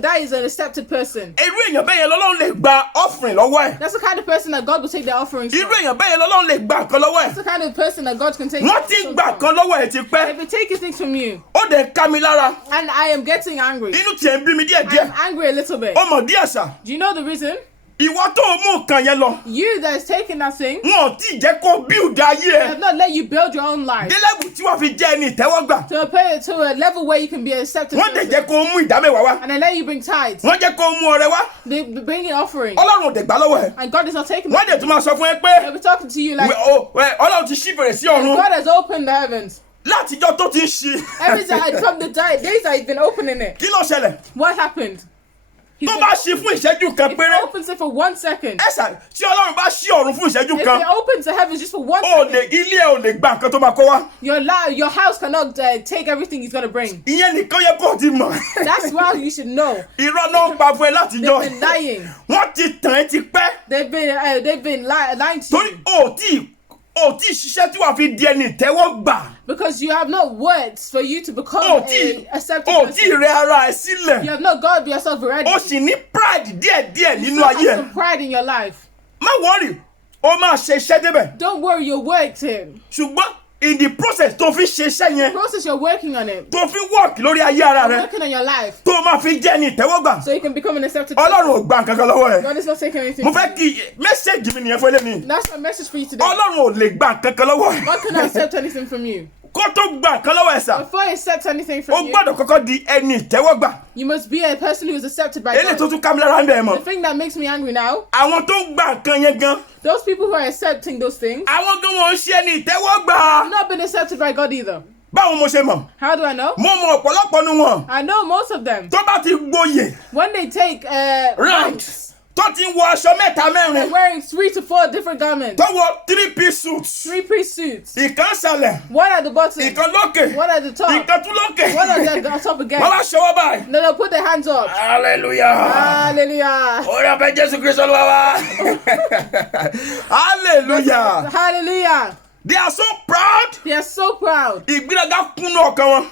that is an accepted person. irú èèyàn bẹ́ẹ̀ yẹn lọ́lọ́run lè gba offering lọ́wọ́ ẹ̀ That's the kind of person that God will take their offerings irú from. èèyàn bẹ́ẹ̀ yẹn lọ́lọ́run lè gba nǹkan lọ́wọ́ ẹ̀ That's the kind of person that God can take. wọ́n ti something gbà from. kan lọ́wọ́ ẹ̀ ti pẹ́ If they take things from you, ó dẹ̀ ká mi lára and I am getting angry, inú tiẹ̀ ń bí mi I díẹ̀díẹ̀ am angry a little bit. ó mọ̀ díẹ̀ sà Do you know the reason? ìwọ tó o mú nǹkan yẹn lọ You that is taking that thing, wọn ò tí ì jẹ́ kó build ayé they ẹ̀ have not let you build your own life délẹ́bù tí wọ́n fi jẹ́ ẹni ìtẹ́wọ́gbà to a level where you can be accepted. wọ́n dẹ̀ person. jẹ́ kó o mú ìdámẹ́wàá wá And they let you bring tithes. wọ́n jẹ́ kó o mú ọrẹ wá They bring in offering. ọlọ́run ò dẹ̀ gbà lọ́wọ́ ẹ̀ And God is not taking wọ́n that. dẹ̀ tún máa sọ fún ẹ pé They'll be talking to you like, ọlọ́run ti ṣí fèrè sí ọ̀run God has opened the heavens. látijọ́ tó ti ń ṣí Every time, from the days that He's been opening it. kí ló ṣẹlẹ̀ What happened? tó bá ṣí fún ìṣẹ́jú kan If péré he opens it for 1 second, ẹ̀sà tí ọlọ́run bá ṣí ọ̀run fún ìṣẹ́jú if kan he opens the heavens just for 1 ó lè second, ilé ẹ̀ ò lè gba nǹkan tó máa kó wá your house cannot take everything he's going to bring. ìyẹn nìkan yẹ kó o ti mọ̀ That's why you should know. irọ́ náà ń pa fún ẹ látijọ́ They've been lying. wọ́n ti tàn ẹ́ ti pẹ́ They've been lying to torí you ò tí ṣiṣẹ́ tí wàá fi di ẹni ìtẹ́wọ́gbà because you have no words for you to become ò a tí accepted ò tí person. rẹ ara ẹ sílẹ̀ You have not God be yourself ready. ó sì ní pride díẹ̀díẹ̀ You nínú still ayé have ẹ̀ some pride in your life. má wọ́rì ó máa ṣe iṣẹ́ débẹ̀ Don't worry, you're working. ṣùgbọ́n in the process tó fi ṣe iṣẹ́ yẹn Process, you're working on it. tó fi work lórí ayé ara rẹ Working on your life tó máa fi jẹ́ ẹni ìtẹ́wọ́gbà so you can become an accepted ọlọ́run person. ò gba nǹkan kan lọ́wọ́ ẹ̀ God is not taking anything. mo from fẹ́ you. kí mẹ́sẹ̀gì mi nìyẹn fún ẹlẹ́ni That's my message for you today. ọlọ́run ò lè gba nǹkan kan lọ́wọ́ ẹ̀ God cannot accept anything from you. kó tó gba nǹkan lọ́wọ́ ẹ̀ sà Before he accepts anything ó from you, gbọ́dọ̀ kọ́kọ́ di ẹni ìtẹ́wọ́gbà you must be a person who is accepted by eléyìí tó God. tún ká mi lára ń bẹ̀ ẹ̀ mọ̀ The thing that makes me angry now, àwọn tó ń gba nǹkan yẹn gan those people who are accepting those things àwọn gan wọn ń ṣe ẹni ìtẹ́wọ́gbà have not been accepted by God either. báwo mo ṣe mọ̀ How do I know? mo mọ ọ̀pọ̀lọpọ̀ nu wọn I know most of them. tó bá ti gboyè When they take ranks, tó ti ń wọ aṣọ mẹ́ta they're mẹ́rin wearing 3 to 4 different garments. tó wọ 3-piece suits 3-piece suits. ìkan sàlẹ̀ One at the bottom, ìkan lókè one at the top, ìkan tún lókè one at the top again. wọ́n bá ṣọwọ́ báyìí Then they'll put their hands up. hallelujah Hallelujah. orí ọ̀fẹ́ Jésù Kristi Olúwa wa hallelujah Hallelujah. they are so proud They are so proud. ìgbéraga kúnnú ọkàn wọn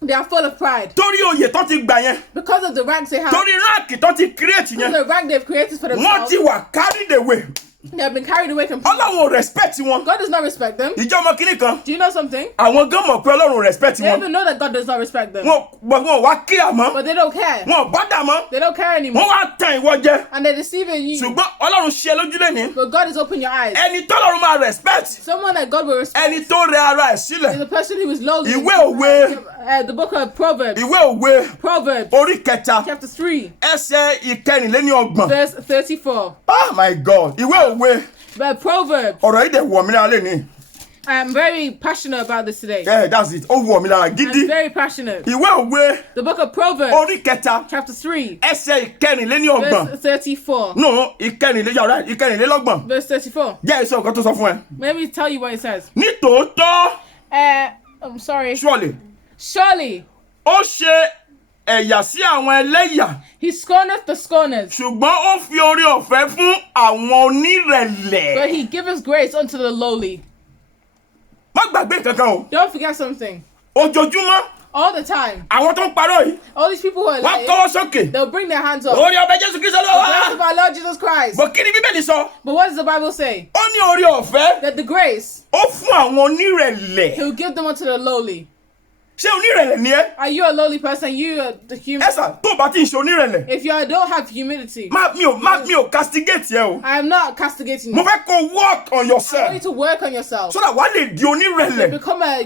They are full of pride. torí oyè tó ti gbà yẹn Because of the ranks they have, torí ránkì tó ti create because yẹn of the rank they've created for wọ́n themselves, ti wà carried away they have been carried away completely. ọlọ́run ò respect wọn God does not respect them. ìjọ ọmọ kìnnì kan Do you know something? àwọn gan mọ̀ pé ọlọ́run respect They wọn even know that God does not respect them. wọn wá kíá mọ́ But they don't care. wọn bọ́dà mọ́ They don't care anymore. wọ́n wá tàn ìwọ jẹ And they're deceiving you. ṣùgbọ́n ọlọ́run ṣe lójúlé ní But God has opened your eyes. ẹni tọ́lọ́run máa respect Someone that God will respect ẹni tó rẹ ara ẹ̀ sílẹ̀ is a person who is lowly. ìwé òwe The book of Proverbs. ìwé òwe Proverbs orí kẹta chapter 3, ẹsẹ̀ ìkẹrìnléníọgbọ̀n verse 34. oh my god ìwé òwe But Proverbs, ọ̀rọ̀ yìí dẹ̀ wọ̀ mí lára lẹ́ni I'm very passionate about this today. yeah that's it ó wọ̀ mí lára gidi I'm very passionate. ìwé òwe The book of Proverbs, orí kẹta chapter 3, ẹsẹ̀ ìkẹrìnléníọgbọ̀n verse 34. no ìkẹrìnlélọ́gbọ̀n Verse 34. jẹ́ èso nǹkan tó sọ fún ẹ Let me tell you what it says. nítòótọ́ I'm sorry. surely Surely ó ṣe ẹ̀yà sí àwọn ẹlẹ́yà he scorneth the scorners, ṣùgbọ́n ó fi orí ọ̀fẹ́ fún àwọn onírẹ̀lẹ̀. but he giveth grace unto the lowly. má gbàgbé kankan o Don't forget something. ojoojúmọ́ All the time, àwọn tó ń parọ́ yìí all these people who are wọ́n lying, kọ́wọ́ sókè they'll bring their hands up. orí ọbẹ̀ Jésù Kristi Olúwa Praise of wá our Lord Jesus Christ. bọ̀ kí ni bíbélì sọ But what does the Bible say? ó ní orí ọ̀fẹ́ That the grace, ó fún àwọn onírẹ̀lẹ̀ he will give them unto the lowly. ṣé onírẹ̀lẹ̀ ni ẹ́ Are you a lowly person? You are the human. ẹ̀sà tó bá ti ń ṣe onírẹ̀lẹ̀ If you don't have humility, mi ò castigate ẹ o I am not castigating mo you. fẹ́ kó work on I want yourself you to work on yourself. so that wàá lè di onírẹ̀lẹ̀ Become a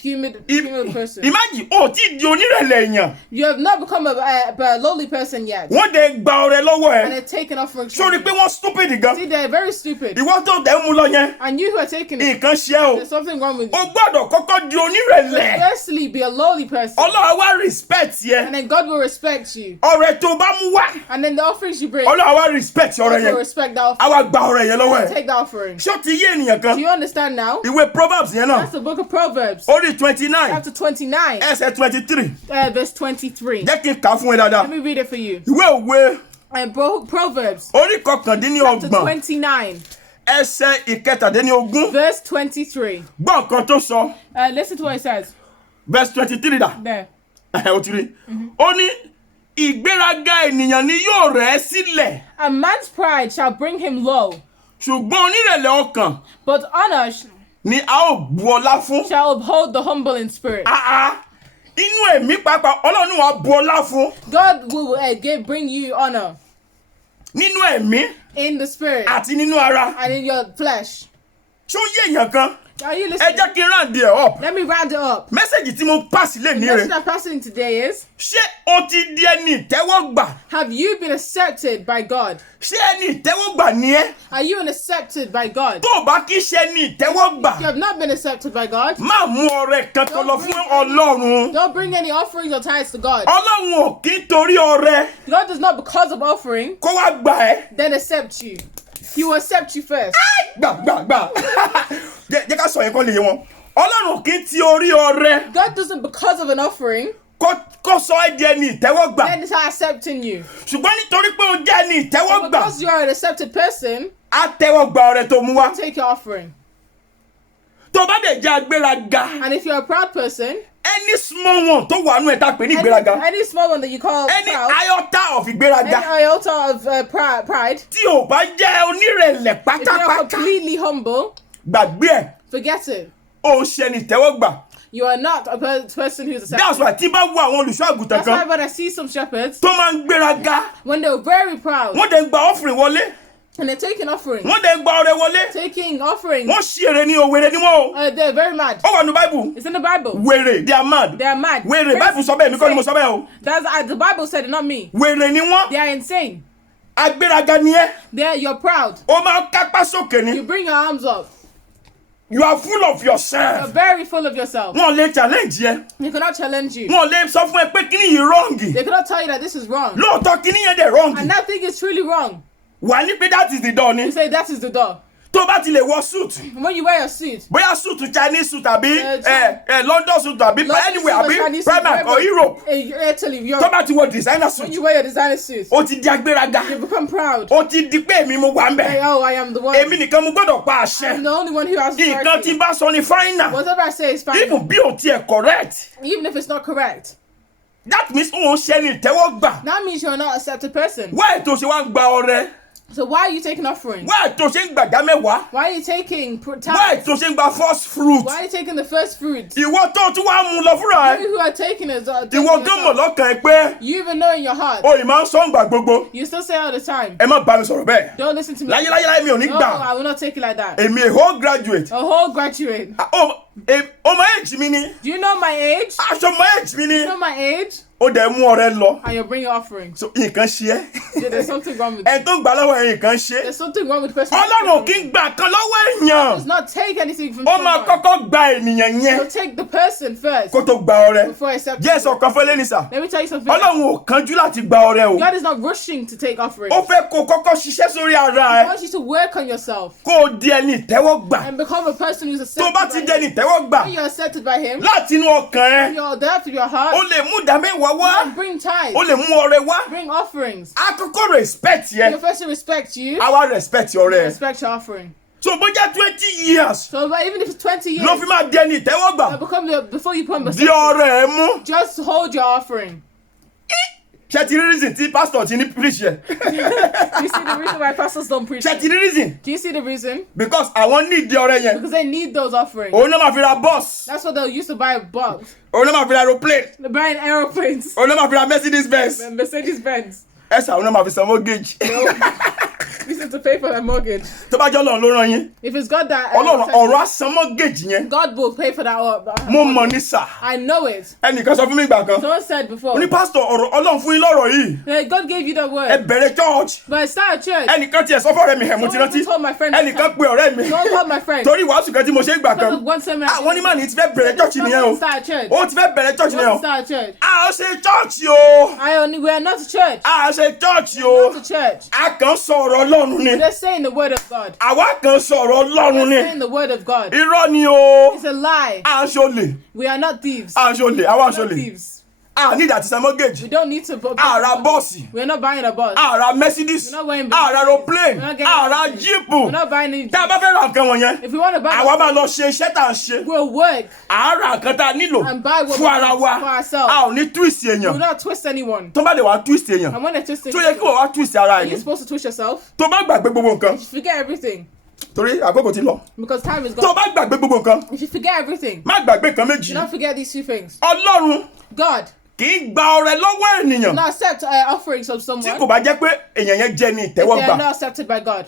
human person. imagine o ti di onírẹ̀lẹ̀ èèyàn You have not become a lowly person yet. wọ́n dẹ̀ gba ọrẹ lọ́wọ́ And ẹ they're taken off from sórí pé wọ́n stupid gan See, they're very stupid. ìwọ tó tẹ̀ ń mú lọ yẹn And you who are taking it, nǹkan ṣe o there's something wrong with o you. gbọ́dọ̀ kọ́kọ́ di onírẹ̀lẹ̀ Firstly, be a lowly person. Ọlọ́run wá respect yẹ And then God will respect you. ọrẹ tó bá mú wá And then the offerings you bring, Ọlọ́run wá respect ọrẹ God will yẹn respect that á offering. wá gba ọrẹ yẹn lọ́wọ́ ẹ̀ Take that offering. ṣé o ti yé ènìyàn kan Do you understand now? ìwé Proverbs yẹn náà That's the book of Proverbs, orí 29 chapter 29, ẹsẹ̀ 23 verse 23. jẹ́ kí n kà á fún ẹ dáadáa Let me read it for you. ìwé òwe Proverbs, orí chapter kọkàndínlọ́gbọ̀n 29, ẹsẹ̀ ìkẹtàdínlógún verse 23. gbọ́ nǹkan tó sọ Listen to what it says. verse 23 dà There. o ti rí ó ní ìgbéraga ènìyàn ni yóò rẹ̀ ẹ́ sílẹ̀ A man's pride shall bring him low, ṣùgbọ́n onírẹ̀lẹ̀ ọkàn but honor ni a ó bu ọlá fún. shall uphold the humble in spirit. Inú ẹ̀mí pàápàá Ọlọ́run wá bu ọlá fún. God will bring you honor Nínú ẹ̀mí in the spirit àti nínú ara. and in your flesh. Ṣó yé èèyàn kan? Are you ẹ listening? jẹ́ kí n round ẹ̀ up. Let me round it up. Mẹ́sẹ̀gì tí mo pass lé The ní message rẹ̀. I'm passing today is, Ṣé o ti di ẹni ìtẹ́wọ́gbà? have you been accepted by God? Ṣé ẹni ìtẹ́wọ́gbà ni ẹ́? Are you accepted by God? Tó o bá kí ṣe ẹni ìtẹ́wọ́gbà, If you have not been accepted by God, má mú ọrẹ kankan lọ fún Ọlọ́run. don't bring any offerings or tithes to God. Ọlọ́run ò kí ń torí ọrẹ God does not, because of offering, kó wá gbà ẹ́. then accept you. He will accept you first. Gbà. Jẹ́ ká sọ yẹn kó lè yé wọn. Ọlọ́run ò kí ń ti orí ọrẹ God doesn't, because of an offering, kó sọ ẹ́ di ẹni ìtẹ́wọ́gbà. then start accepting you. Ṣùgbọ́n nítorí pé o jẹ́ ẹni ìtẹ́wọ́gbà, Because you are an accepted person, á tẹ́wọ́gbà ọrẹ tó mú wá. take your offering. Tó bá dẹ̀ jẹ́ agbéraga, And if you're a proud person, any small one tó wà nú ẹ̀ tá a pè ní ìgbéraga, any small one that you call any proud, iota of ìgbéraga, any iota of pride, tí ò bá jẹ́ onírẹ̀lẹ̀ if you're pátápátá, completely humble, gbàgbé ẹ̀, forget it. ó ń ṣe ẹni ìtẹ́wọ́gbà. You are not a person who's accepted. That's why tí bá wo àwọn olùṣọ́ àgùntàn That's why kan when I see some shepherds, tó máa ń gbéraga, when they're very proud, wọ́n dẹ̀ ń gba offering wọlé, and they're taking offerings, wọ́n dẹ̀ ń gba ọrẹ wọlé, taking offerings, wọ́n ṣí èrè ní o, wèrè ni wọ́n o. they're very mad. Ó wà ní Bible, It's in the Bible. wèrè, they are mad. They are mad. Wèrè, Bible sọ bẹ́ẹ̀, mi kọ́ ni mo sọ bẹ́ẹ̀ o. That's the Bible said it, not me. Wèrè ni wọ́n, They are insane. agbéraga ni ẹ́, You're proud. ó máa ń kápá sókè ni. You bring your arms up. You are full of You're yourself. very full of yourself. Wọ́n lè challenge yẹ. They cannot challenge you. Wọ́n lè sọ fún ẹ pé kíní yìí wrong. They cannot tell you that this is wrong. Lóòótọ́ kíní yẹn dẹ̀ wrong. And that thing is truly wrong. Wà ní pé that is the door You ni. say that is the door. Tó bá ti lè wọ suit. When you wear your suit, Bóyá suit Chinese suit àbí Chinese- London suit àbí London anywhere suit or àbí Chinese suit, Primark or wherever- Europe. Italy, Tó Europe. bá ti wọ designer When suit. you wear your designer suit, Ó ti di agbéraga. you become proud. Ó ti di pé èmi mo wà ń Say, bẹ̀. oh, I am the one. Èmi nìkan mo gbọ́dọ̀ pa I'm àṣẹ. the only one who has Nǹkan tí authority. n bá sọ ni final. Whatever I say is fine. Even bí o tiẹ̀ correct. Even if it's not correct. That means òun ṣe ni ìtẹ́wọ́gbà. That means you're not an accepted person. Why tó ṣe wá ń gba ọrẹ? So why are you taking offerings? Why tó ṣe ń gbàdá mẹ́wàá? Why are you taking Why tithes? tó ṣe ń gba first fruit? Why are you taking the first fruits? Ìwọ tó tún wá mú lọ fúnra You ẹ. who are taking it, Ìwọ gán mọ̀ lọ́kàn ẹ pé you even know in your heart. o ì máa ń sọ ǹgbà gbogbo. You still say all the time, Ẹ má bá mi sọ̀rọ̀ bẹ́ẹ̀. don't listen to me. Láyéláyé mi ò ní No, gbà. I will not take it like that. Èmi a whole graduate. A whole graduate. Ọmọ age mi ni. Do you know my age? Aṣọ ọmọ age mi ni. You know my age? Ó dẹ̀ mú ọrẹ lọ. And you're bringing offerings. So nǹkan ṣe ẹ́. Yeah, there's something wrong with Ẹ it. tó gbà lọ́wọ́ ẹ nǹkan ṣe. There's something wrong with the person. Ọlọ́run ò kí ń gbà kan lọ́wọ́ Does èèyàn. not take anything from Ó máa someone. kọ́kọ́ gba ènìyàn He'll yẹn take the person first kó tó gba ọrẹ. before accepting. Jẹ́ sọ kan fún Eléni sà. Let me tell you something. Ọlọ́run ò kánjú láti gba ọrẹ o. God is not rushing to take offerings. Ó fẹ́ kó kọ́kọ́ ṣiṣẹ́ sórí ara He ẹ. wants you to work on yourself Kó o di ẹni ìtẹ́wọ́gbà. and become a person who's Tó accepted bá ti by di ẹni him. ìtẹ́wọ́gbà When you're accepted by him, láti inú ọkàn ẹ, your depth of your heart, o lè mú ìdá mẹ́wàá wá. bring tithes, O lè mú ọrẹ wá. bring offerings. Àkọ́kọ́ respect He'll yẹ. first respect you, Àwa respect ọrẹ. respect your offering. So bójá 20 years So but even if it's 20 years, ló fi máa di ẹni ìtẹ́wọ́gbà. before you become Di ọrẹ ẹ mú. just hold your offering. Ṣé ti rí reason tí pastor ti ní preach yẹ? Do you see the reason why pastors don't preach? Ṣé ti rí reason? Do you see the reason? Because àwọn need di ọrẹ yẹn. Because they need those offerings. Òun náà máa fi ra bus. That's what they'll use to buy a box. Òun náà máa fi ra aeroplane. They're buying aeroplanes Òun náà máa fi ra Mercedes Benz. and Mercedes Benz. Ẹ ṣà òun náà máa fi san mortgage. This is to pay for their mortgage. Tó bá jẹ́ Ọlọ́run ló rán yín. If it's God that Ọlọ́run ọ̀rọ̀ àsan mortgage yẹn. God will pay for that. Mo mọ̀ ní sà. I know it. Ẹnìkan sọ fún mi ìgbà kan. Someone said before. Ó ní pastor ọ̀rọ̀ Ọlọ́run fún yín lọ́rọ̀ yìí. That God gave you the Ẹ word. bẹ̀rẹ̀ church. But start a church. Ẹnìkan tiẹ̀ sọ fọ́ọ̀rẹ́ mi ẹ̀ mo ti Someone rántí. told my friend. Ẹnìkan pe ọ̀rẹ́ mi. Someone told my friend. Torí wàásù kan tí mo ṣe ń gbà Because kan. of one sermon. Àwọn onímọ̀ ní ti fẹ́ bẹ̀rẹ̀ church nìyẹn o. Start a church. Ó ti fẹ́ bẹ̀rẹ̀ church nìyẹn o. Start a church. A ó ṣe church o. We are not a church. A ó ṣe church Not o. a church. A kàn sọ̀rọ̀ Ọlọ́run ni. They're saying the word of God. Àwa kàn sọ̀rọ̀ Ọlọ́run They're ni. saying the word of God. Irọ́ ni o. It's a lie. À ń ṣolè. We are not thieves. À ń ṣolè. Àwa ń We're not ṣolè. thieves. A ní ìdàtí san mortgage. We don't need to. A ra bọ́ọ̀sì. We're not buying a bus. A ra Mercedes. We're not wearing. A ra aeroplane. We're not getting A ra anything. jíìpù. We're not buying any. Tá a bá fẹ́ ra nǹkan wọ̀nyẹn, If we want to buy, àwa máa lọ ṣe iṣẹ́ tá à ń ṣe. we'll work À á ra nǹkan tá a nílò and buy what we fún ara want wa. for ourselves. A ò ní twist We will èèyàn. not twist anyone. Tó bá lè wá twist èèyàn, And when they twist tó yẹ kí anyone, wọ́n wá twist ara are ẹ̀ you ni. supposed to twist yourself? Tó bá gbàgbé gbogbo nǹkan, You should forget everything torí àkókò ti lọ. because time is Tó gone. bá gbàgbé gbogbo nǹkan, You should forget everything. má gbàgbé nǹkan méjì. Do not forget these two things. Ọlọ́run God kì í gba ọrẹ lọ́wọ́ do ènìyàn not accept offerings of tí someone kò bá jẹ́ pé èèyàn yẹn jẹ́ ní if they are ìtẹ́wọ́gbà. not accepted by God.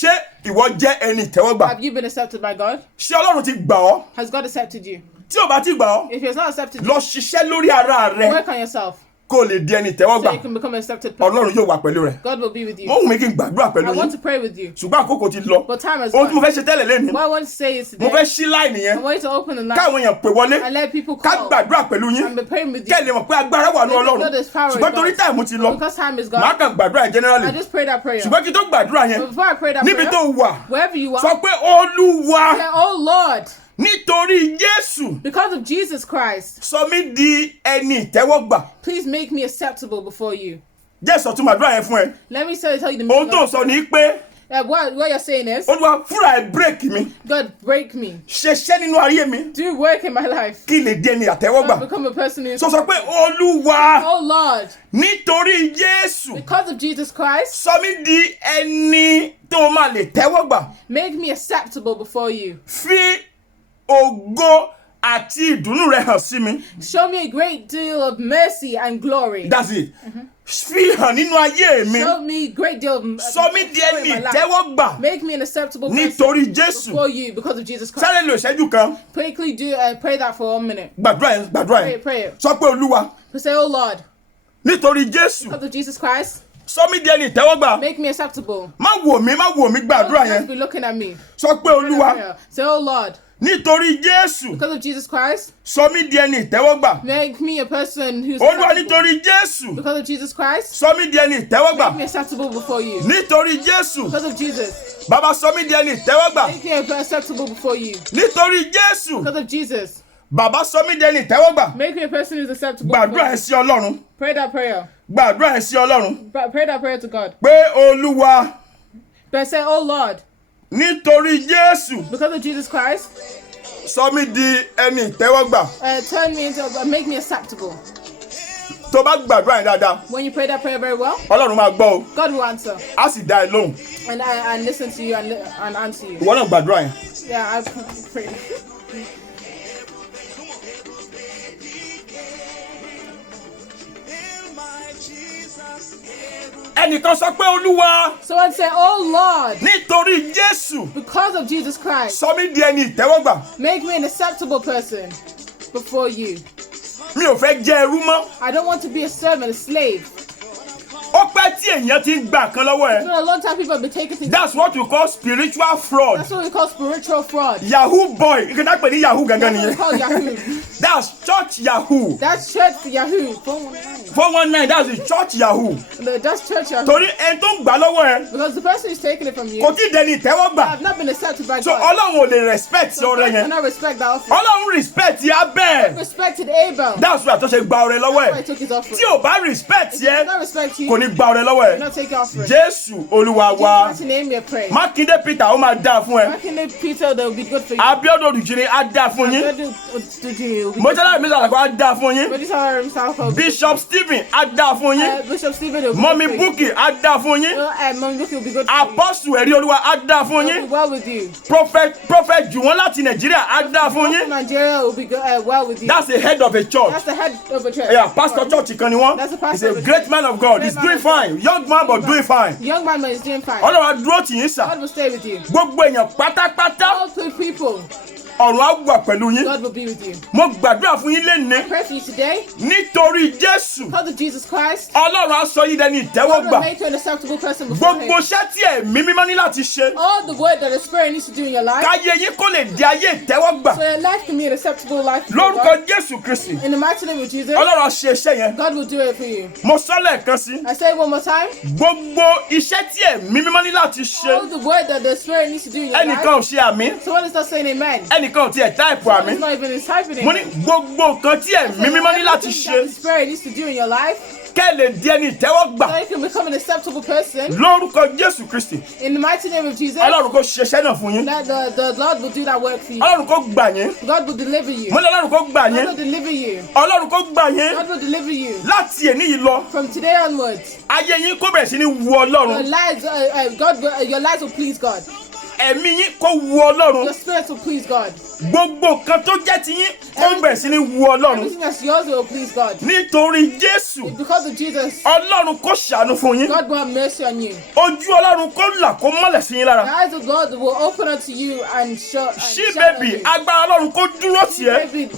ṣé ìwọ jẹ́ ẹni ìtẹ́wọ́gbà? Have you been accepted by God? Ṣé Ọlọ́run ti gbà ọ́? Has God accepted you? Tí ò bá ti gbà ọ́, If He has not accepted you, lọ ṣiṣẹ́ lórí ara rẹ work on yourself kó o lè di ẹni so ìtẹ́wọ́gbà. you can become an accepted person. Ọlọ́run yóò wà pẹ̀lú rẹ. God will be with Mo you. wù mí kí n gbàdúrà pẹ̀lú I want yín. to pray with you, Ṣùgbọ́n àkókò ti lọ. but time has Ohun tí mo gone. fẹ́ ṣe tẹ́lẹ̀ lẹ́nu. What I want to say is Mo today, fẹ́ ṣí láìnì yẹn. I want you to open the night Káwọn èèyàn pè wọlé. and let people Ká call gbàdúrà pẹ̀lú yín. and be praying with you. Kẹ́ ẹ lè mọ̀ pé agbára wà ní Let me Ọlọ́run. know there's power in Ṣùgbọ́n torí God. táìmù ti lọ. Because time is Màá gone, kàn gbàdúrà generally. I just pray that prayer. Ṣùgbọ́n kí tó gbàdúrà yẹn, But before I pray that níbi prayer, tó wà, wherever you sọ are, pé Olúwa say, oh Lord, nítorí Jésù because of Jesus Christ, sọ mí di ẹni ìtẹ́wọ́gbà. please make me acceptable before you. Jésù tún màdúrà yẹn fún ẹ. Let me tell you the Ohun meaning tó of sọ it. ni pé What you're saying is, Olúwa fúnra ẹ̀ bírèkì mi. God, break me. Ṣeṣẹ́ nínú ayé mi Do work in my life. kí lè di ẹni I'll àtẹ́wọ́gbà. become a person who is. Sọ pé Olúwa Oh Lord, nítorí Jésù because of Jesus Christ, sọ mí di ẹni tó máa lè tẹ́wọ́gbà. make me acceptable before you. Fi ògo àti ìdùnnú rẹ hàn sí mi. Show me a great deal of mercy and glory. That's it. Fi hàn nínú ayé mi. Show me a great deal of Sọ mí di glory ẹni in my life. ìtẹ́wọ́gbà Make me an acceptable person nítorí Jésù. before you because of Jesus Christ. Sáré lo ìṣẹ́jú kan. Quickly pray that for 1 minute. Gbàdúrà yẹn, gbàdúrà Pray, yẹn. pray it. Sọ pé Olúwa Say, oh Lord, nítorí Jésù because of Jesus Christ, sọ mí di ẹni ìtẹ́wọ́gbà. make me acceptable. Má wò mí gbàdúrà Don't yẹn. just be looking at me. Sọ pé Olúwa Say, oh Lord, nítorí Jésù because of Jesus Christ, sọ mí di ẹni ìtẹ́wọ́gbà. make me a person who's Olúwa acceptable. nítorí Jésù Because of Jesus Christ, sọ mí di ẹni ìtẹ́wọ́gbà. make me acceptable before you. Nítorí Jésù Because of Jesus, bàbá sọ mí di ẹni ìtẹ́wọ́gbà. make me acceptable before you. Nítorí Jésù Because of Jesus, bàbá sọ mí di ẹni ìtẹ́wọ́gbà. make me a person who's acceptable. Gbàdúrà before ẹ̀ you. sí Ọlọ́run. Pray that prayer. Gbàdúrà ẹ̀ sí Ọlọ́run. Pray that prayer to God. Pé Olúwa But say, oh Lord, nítorí Jésù because of Jesus Christ, sọ mí di ẹni ìtẹ́wọ́gbà. turn me into, make me acceptable. Tó bá gbàdúrà yẹn dáadáa, When you pray that prayer very well, Ọlọ́run máa gbọ́ o. God will answer Á sì dá ẹ lóhùn. and listen to you and answer you. Ìwọ náà gbàdúrà yẹn. Yeah, I pray. Ẹnìkan sọ pé Olúwa Someone say, oh Lord, nítorí Jésù because of Jesus Christ, sọ mí di ẹni ìtẹ́wọ́gbà. make me an acceptable person before you. Mi ò fẹ́ jẹ́ ẹrú mọ́. I don't want to be a servant, a slave. Ó pẹ́ tí èèyàn ti ń gbà kan lọ́wọ́ It's ẹ. been a long time people have been taking things. That's what we call spiritual fraud. That's what we call spiritual fraud. Yahoo boy. Ìkẹta pè ní Yahoo gangan That's what we nìyẹn. call Yahoo. That's church Yahoo. That's church Yahoo. 419. 419, that's the church Yahoo. No, that's church Yahoo. Torí ẹni tó ń gbà lọ́wọ́ ẹ Because the person who's taking it from you kò tí ì dẹni ìtẹ́wọ́gbà. have not been accepted by So God. Ọlọ́run ò lè respect So ọrẹ God yẹn. cannot respect that offering. Ọlọ́run respect Abel. Respected Abel. That's why àtúnṣe gba ọrẹ lọ́wọ́ That's why he ẹ. took his offering. Tí ò bá respect If he yẹ, does not respect you, kò ní gba ọrẹ lọ́wọ́ do ẹ. not take your offering. Jésù Olúwa wa. Jesus' name we pray. Mákindé Peter ó máa dáa fún ẹ. Mákindé Peter, that will be good for you. Abíọ́dún Olùjìní á dáa fún yín. Mọ́tálá mi sàlàkọ́ á dáa fún yín. Bishop Stephen á dáa fún yín. Bishop Stephen will be Mọ́mí good for you. Bukky á dáa fún yín. Mommy Bukky will be good for you. Apostle Ẹ̀rí Olúwa á dáa fún Will be yín. well with you. Prophet Jùwọ́n láti Nàìjíríà á dáa fún yín. Nigeria will be good, well with you. That's the head of a church. That's the head of a church. Yeah, pastor church kan ni wọ́n. That's a He's pastor a of a great church. man of God. Great He's man doing of God. fine. Young man but doing fine. Young man is doing fine. Ọlọ́run á dúró tì yín sà. God will stay with you. Gbogbo èèyàn pátápátá All three people, ọ̀run á wà pẹ̀lú yín. God will be with you. Mo gbàdúrà fún yín lénìí Pray for you today. nítorí Jésù. Because of Jesus Christ, Ọlọ́run á sọ yín dẹni God will ìtẹ́wọ́gbà. make you an acceptable person before Gbogbo Him. iṣẹ́ tí ẹ̀mí mímọ́ ní láti ṣe. All the word that the Spirit needs to do in your life, Káyé yín kó lè di ayé ìtẹ́wọ́gbà. so your life can be an acceptable life before God. Lórúkọ Jésù Kristi. In the mighty name of Jesus, Ọlọ́run á ṣe iṣẹ́ yẹn. God will do it for you. Mo sọ lẹ́ẹ̀kan sí. I say it one more time. Gbogbo iṣẹ́ tí ẹ̀mí mímọ́ ní láti All ṣe. the word that the Spirit needs to do in your Ẹnìkan life. ò ṣe àmì. Someone is not saying amen. Ẹnìkan ò tiẹ̀ táìpù Someone àmì. is not even typing Mo ní it. gbogbo nǹkan tí ẹ̀mí mímọ́ ní láti Everything that ṣe. the Spirit needs to do in your life, Kẹ́ ẹ lè di ẹni ìtẹ́wọ́gbà. so you can become an acceptable person. Lórúkọ Jésù Kristi. In the mighty name of Jesus, Ọlọ́run kó ṣiṣẹ́ náà fún yín. that the Lord will do that work for you. Ọlọ́run kó gbà yín. God will deliver you. Mo ní Ọlọ́run kó gbà God yín. will deliver you. Ọlọ́run kó gbà yín. God will deliver you. Láti èní yìí lọ, From today onwards, ayé yín kó bẹ̀rẹ̀ sí ní wu your Ọlọ́run. lives will please God. ẹ̀mí yín kó wu Ọlọ́run. Your spirit will please God. Gbogbo nǹkan tó jẹ́ ti yín kó bẹ̀rẹ̀ sí ní wu Ọlọ́run. Everything that's yours will please God. Nítorí Jésù, Because of Jesus, Ọlọ́run kó ṣàánú fún yín. God will have mercy on you. Ojú Ọlọ́run kó là kó mọ́lẹ̀ sí yín The lára. eyes of God will open unto you and show. Ṣí bèbí agbára Ọlọ́run kó dúró tì ẹ́. Maybe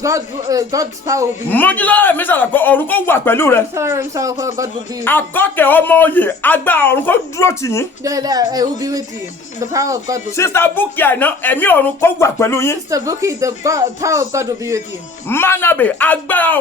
God's power will be. Mọ́júlá ẹ̀mí sàlàkọ́ ọ̀run kó wà pẹ̀lú rẹ. Tell himself, God will be. Akọ́kẹ́ ọmọ oyè agbára ọ̀run kó dúró tì yín. It will be with you. The power of God will be. Sísá Búkì Àìná ẹ̀mí ọ̀run kó wà pẹ̀lú yín. Mr. Buki, the power of God will be with you. Manabe agbára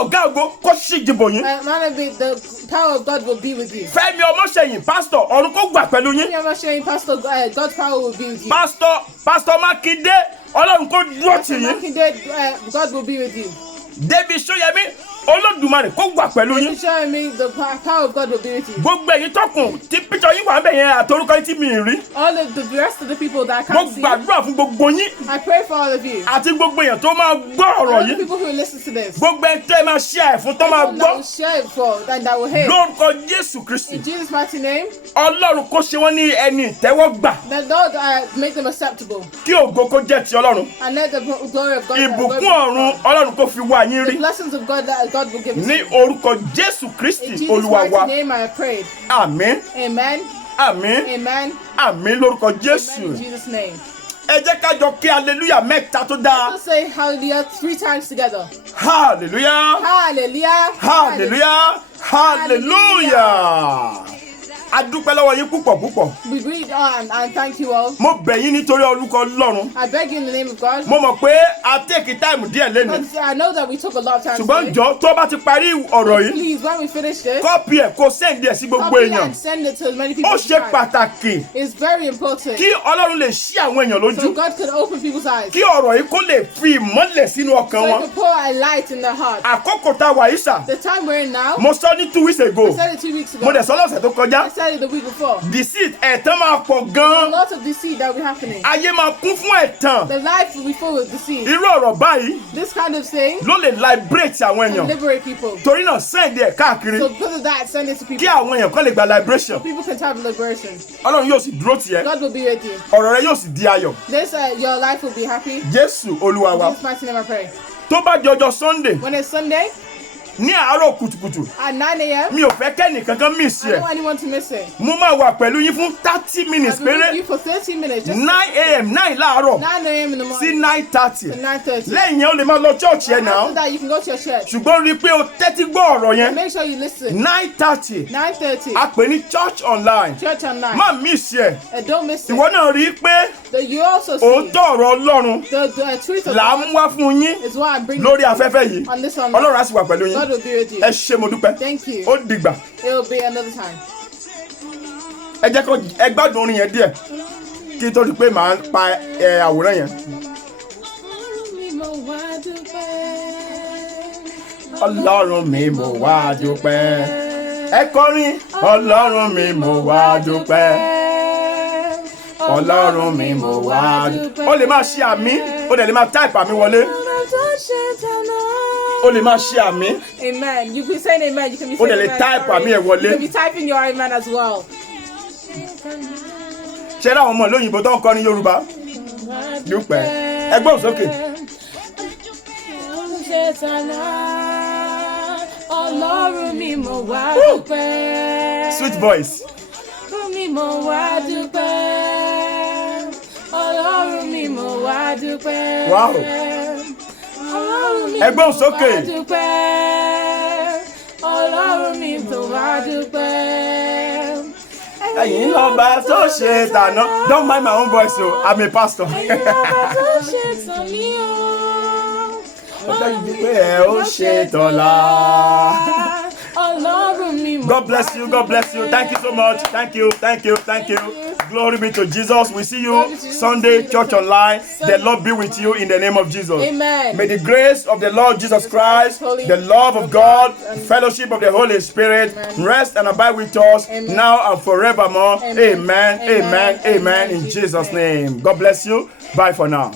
ọ̀gá ògo kó ṣíjìbò yín. Manabe, the power of God will be with you. Fẹ́mi Ọmọ́ṣẹ́yìn pásítọ̀ ọ̀run kó wà pẹ̀lú yín. I'm not sharing, Pastor. God's power will be with you. Pásítọ̀ Mákindé Ọlọ́run kó dúró tì yín. God will be with you. David Ṣóyẹmí Olódùmarè kó wà pẹ̀lú yín. Showing me the power of God will be with you. Gbogbo ẹ̀yin tọkùn tí píṣọ yín wà ń bẹ̀ yẹn àtorúkọ yín tí mi rí. All of the rest of the people that I Mo can't see, gbàdúrà fún gbogbo yín I pray for all of you. àti gbogbo èèyàn tó máa gbọ́ ọ̀rọ̀ All the yìí. people who listen to this. Gbogbo ẹni tẹ́ máa ṣe àìfún tó máa Everyone that gbọ́. will share it for and that will hear. Lórúkọ Jésù Kristi. In Jesus' mighty name, Ọlọ́run kó ṣe wọ́n ní ẹni ìtẹ́wọ́gbà. that Lord make them acceptable. Kí ògo kó jẹ́ ti Ọlọ́run. And let the glory of God. Ìbùkún ọ̀run Ọlọ́run kó fi wá yín The rí. blessings of God that God will give us. Ní orúkọ Jésù In Kristi Jesus' Olúwa wa. mighty name I have prayed. Àmín. Amen. Àmín. Amen. Àmín lórúkọ Amen. Jésù. In Jesus' name. Ẹ jẹ́ ká jọ kí hallelujah mẹ́ta tó dáa. Let's say hallelujah 3 times together. Hallelujah. Hallelujah. Hallelujah. Hallelujah. A dúpẹ́ lọ́wọ́ yín púpọ̀ púpọ̀. We read on and thank you all. Mo bẹ̀ yín nítorí orúkọ Ọlọ́run. I beg you in the name of God. Mo mọ̀ pé a take time díẹ̀ lénìí. Because I know that we took a lot of time Ṣùgbọ́n today. jọ tó bá ti parí ọ̀rọ̀ yìí. Please, when we finish this, Kọ́pì ẹ̀ kó send ẹ̀ sí gbogbo copy èèyàn. and send it to as many people Ó as ṣe you can. pàtàkì It's very important. kí Ọlọ́run lè ṣí àwọn èèyàn So lójú. God can open people's eyes. Kí ọ̀rọ̀ yìí kó lè fi ìmọ́lẹ̀ sínú So ọkàn He wọn. can pour a light in their heart. Àkókò tá a wà yìí sà. The time we're in now, Mo sọ ní 2 weeks ago. I said it 2 weeks ago. Mo dẹ̀ sọ lọ́sẹ̀ tó kọjá. I said it the week before. Deceit ẹ̀tàn máa pọ̀ A gan-an. lot of deceit that will be happening. Ayé máa kún fún ẹ̀tàn. The life will be full with deceit. Irú ọ̀rọ̀ báyìí This kind of thing ló lè liberate àwọn can èèyàn. liberate people. Torí náà send ẹ̀ káàkiri So because of that, send it to kí people. àwọn èèyàn kán lè gba liberation. People can have liberation. Ọlọ́run yóò sì dúró tì ẹ́. God will be with you. Ọ̀rọ̀ rẹ yóò sì di ayọ̀. This your life will be happy. Jésù Olúwa wa. In Jesus' mighty name I pray. Tó bá di ọjọ́ Sunday When it's Sunday ní àárọ̀ kùtùkùtù at 9 a.m., mi ò fẹ́ kẹ́nìkankan miss I don't ẹ̀. want anyone to miss it. Mo máa wà pẹ̀lú yín fún 30 minutes I'll be with péré. you for 30 minutes. Just 9 a.m. 9 láàárọ̀ 9 a.m. in the sí morning 9:30. to 9:30. Lẹ́yìn yẹn o lè máa lọ church yẹn After náà. that, you can go to your church. Ṣùgbọ́n rí i pé o tẹ́tí gbọ́ ọ̀rọ̀ yẹn. Make sure you listen. 9:30 9:30. a pè ní church online. Church online. Má miss ẹ̀. Don't miss Ìwọ it. náà rí i pé You also see òótọ́ ọ̀rọ̀ Ọlọ́run the truth of là ń God wá fún yín is what I'm bringing lórí afẹ́fẹ́ yìí. on this one. Ọlọ́run á sì wà pẹ̀lú yín. God will be with you. Ẹ ṣé mo dúpẹ́. Thank you. Ó dìgbà. It will be another time. Ẹ jẹ́ kó ẹ gbádùn orin yẹn díẹ̀ kí n tó di pé màá pa àwòrán yẹn. Ọlọ́run mi mo wá dúpẹ́. Ẹ kọrin. Ọlọ́run mi mo wá dúpẹ́. Ọlọ́run mi mo wá dúpẹ́. O lè máa ṣe àmì, o dẹ̀ lè máa type àmì wọlé. O lè máa ṣe àmì. Amen. You can say amen. You can be O dẹ̀ saying lè amen. type Sorry. àmì ẹ̀ wọlé. You can be typing your amen as well. Ṣé ẹ láwọn ọmọ lóyìnbó tó ń kọrin Yorùbá? Dúpẹ́. Ẹ gbóhùn sókè. Ọlọ́run mi mo wá dúpẹ́. Sweet voice. Ọlọ́run mi mo wá dúpẹ́. Ọlọ́run mi mo wá dúpẹ́. Wow. Ọlọ́run mi Ẹ gbóhùn sókè. mo wá dúpẹ́. Ọlọ́run mi mo wá dúpẹ́. Ẹ̀yin lọ́ba tó ṣe tàná. Don't mind my own voice o, I'm a pastor. Ẹ̀yin lọ́ba tó ṣe tàn mí o. Ọlọ́run pé ẹ ó ṣe tọ́lá. Ọlọ́run mi mo God bless you. God bless you. Thank you so much. Thank you. Thank you. Thank you. Glory be to Jesus. We see you Sunday Church Online. The Lord be with you in the name of Jesus. Amen. May the grace of the Lord Jesus Christ, the love of God, fellowship of the Holy Spirit rest and abide with us now and forevermore. Amen. Amen. Amen. In Jesus' name. God bless you. Bye for now.